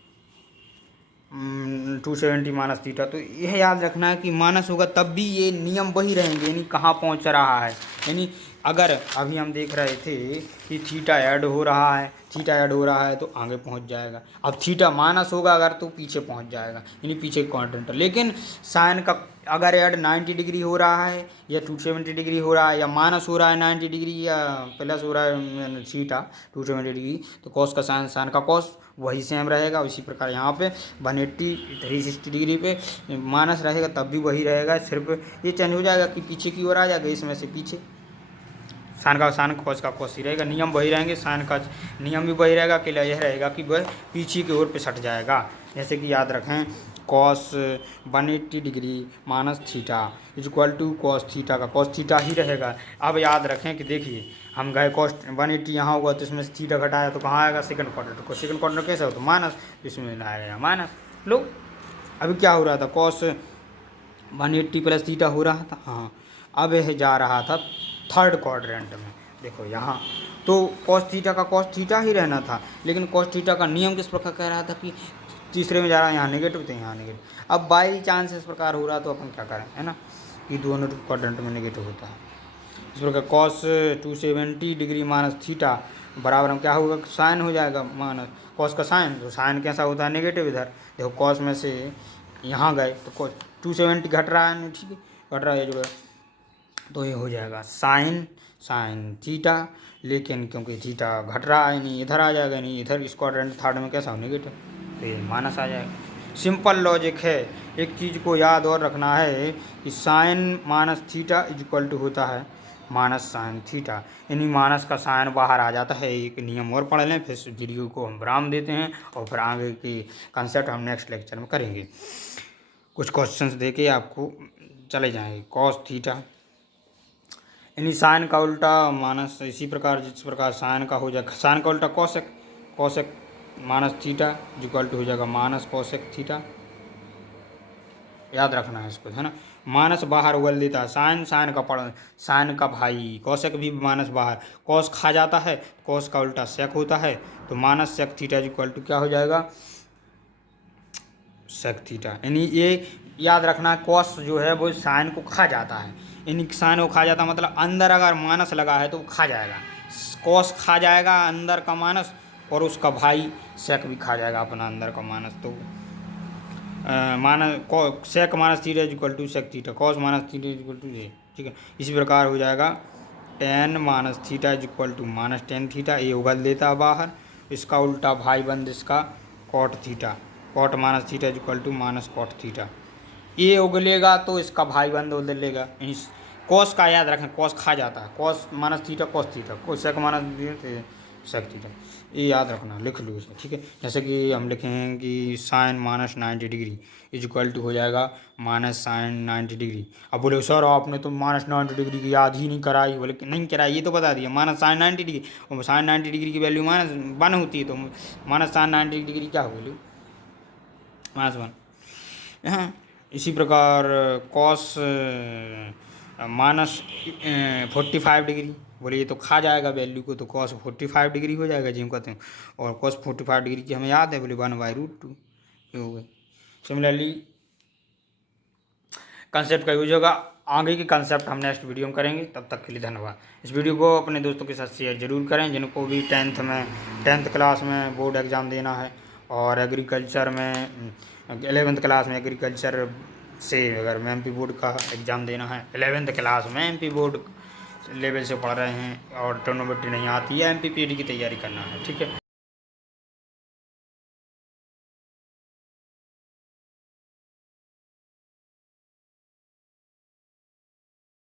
270 माइनस थीटा। तो यह याद रखना है कि माइनस होगा तब भी ये नियम वही रहेंगे, यानी कहाँ पहुँच रहा है। यानी अगर अभी हम देख रहे थे कि थीटा ऐड हो रहा है, थीटा ऐड हो रहा है तो आगे पहुंच जाएगा। अब थीटा माइनस होगा अगर तो पीछे पहुंच जाएगा, यानी पीछे क्वाड्रेंट। लेकिन साइन का अगर ऐड 90 डिग्री हो रहा है या 270 डिग्री हो रहा है, या माइनस हो रहा है 90 डिग्री या प्लस हो रहा है थीटा 270 डिग्री, तो कॉस का साइन, साइन का कॉस वही सेम रहेगा। इसी प्रकार यहाँ पे 180 360 डिग्री पे माइनस रहेगा तब भी वही रहेगा, सिर्फ ये चेंज हो जाएगा कि पीछे की ओर आ जाएगा, इसमें से पीछे। साइन का साइन, कॉस का कॉस ही रहेगा, नियम वही रहेंगे, साइन का नियम भी वही रहेगा, कि यह रहेगा कि वह पीछे की ओर पे सट जाएगा। जैसे कि याद रखें cos 180 degree minus theta is equal to cos theta का कॉस थीटा ही रहेगा। अब याद रखें कि देखिए हम गए कॉस 180 यहाँ होगा तो इसमें से थीटा घटाया तो कहाँ आएगा सेकंड क्वाड्रेंट को, सेकंड क्वाड्रेंट कैसा हो तो माइनस, इसमें आएगा माइनस। लो अभी क्या हो रहा था, कॉस 180 प्लस थीटा हो रहा था, हाँ, अब यह जा रहा था थर्ड क्वाड्रेंट में। देखो यहाँ तो कॉस थीटा का कॉस थीटा ही रहना था, लेकिन कॉस थीटा का नियम किस प्रकार कह रहा था कि तीसरे में जा रहा है, यहाँ नेगेटिव तो यहाँ नेगेटिव। अब बाई चांस इस प्रकार हो रहा तो अपन क्या करें, है ना, कि दोनों क्वाड्रेंट में नेगेटिव होता है। इस प्रकार कॉस 270 डिग्री माइनस थीटा बराबर हम क्या होगा, साइन हो जाएगा माइनस कॉस का साइन, तो साइन कैसा होता है नेगेटिव। इधर देखो कॉस में से यहाँ गए तो कॉस 270 घट रहा है, ठीक है घट रहा है जो है, तो ये हो जाएगा साइन साइन थीटा, लेकिन क्योंकि थीटा घट रहा है नहीं इधर आ जाएगा, नहीं इधर इस क्वाड्रेंट थर्ड में कैसा हो नेगेटिव, तो ये माइनस आ जाएगा। सिंपल लॉजिक है। एक चीज़ को याद और रखना है कि sine minus theta equal to होता है माइनस साइन थीटा, यानी माइनस का साइन बाहर आ जाता है। एक नियम और पढ़ लें, फिर इस वीडियो को हम विराम देते हैं और फिर आगे की कंसेप्ट हम नेक्स्ट लेक्चर में करेंगे। कुछ क्वेश्चंस देके आपको चले जाएंगे। कॉस थीटा यानी साइन का उल्टा माइनस, इसी प्रकार जिस प्रकार साइन का हो जाएगा, साइन का उल्टा cosec, cosec minus theta equal to हो जाएगा माइनस कॉसेक थीटा। याद रखना है इसको, है ना। माइनस बाहर उगल देता है, साइन साइन का पढ़, साइन का भाई कॉसेक भी माइनस बाहर, कॉस खा जाता है, कॉस का उल्टा सेक होता है, तो minus sec theta equal to क्या हो जाएगा सेक थीटा। यानी ये याद रखना, कॉस जो है वो साइन को खा जाता है, यानी साइन को खा जाता मतलब अंदर अगर माइनस लगा है तो वो खा जाएगा, कॉस खा जाएगा अंदर का माइनस, और उसका भाई सेक भी खा जाएगा अपना अंदर का माइनस। तो minus sec minus theta equal to sec theta, cos minus theta equal to ये, ठीक है। इसी प्रकार हो जाएगा tan minus theta equal to minus tan theta, ये उगल देता है बाहर, इसका उल्टा भाई बंद इसका cot theta, cot minus theta equal to minus cot theta, ये उगलेगा तो इसका भाई बंद उगलेगा। कॉस का याद रखें, कॉस खा जाता है, cos minus theta cos theta, cosec minus sec theta, ये याद रखना, लिख लो इसे, ठीक है। जैसे कि हम लिखें कि sine minus 90 degree is equal to हो जाएगा माइनस साइन 90 डिग्री। अब बोले सर आपने तो माइनस 90 डिग्री की याद ही नहीं कराई, बोले कि नहीं कराई, ये तो बता दिया माइनस साइन 90 डिग्री, और साइन 90 डिग्री की वैल्यू माइनस 1 होती है, तो माइनस साइन 90 डिग्री क्या हो वैल्यू माइनस 1। हाँ, इसी प्रकार कॉस माइनस 45 डिग्री, बोले ये तो खा जाएगा वैल्यू को, तो कॉस 45 डिग्री हो जाएगा जिम कहते हैं, और कॉस 45 डिग्री की हमें याद है, बोले 1/√2 ये हो गए। सिमिलरली कंसेप्ट का यूज होगा, आगे की कंसेप्ट हम नेक्स्ट वीडियो में करेंगे। तब तक के लिए धन्यवाद। इस वीडियो को अपने दोस्तों के साथ शेयर जरूर करें जिनको भी 10th क्लास में बोर्ड एग्ज़ाम देना है, और एग्रीकल्चर में 11th क्लास में एग्रीकल्चर से अगर में MP बोर्ड का एग्ज़ाम देना है, 11th क्लास में MP बोर्ड लेवल से पढ़ रहे हैं और ट्रिग्नोमेट्री नहीं आती है, MPPD की तैयारी करना है, ठीक है।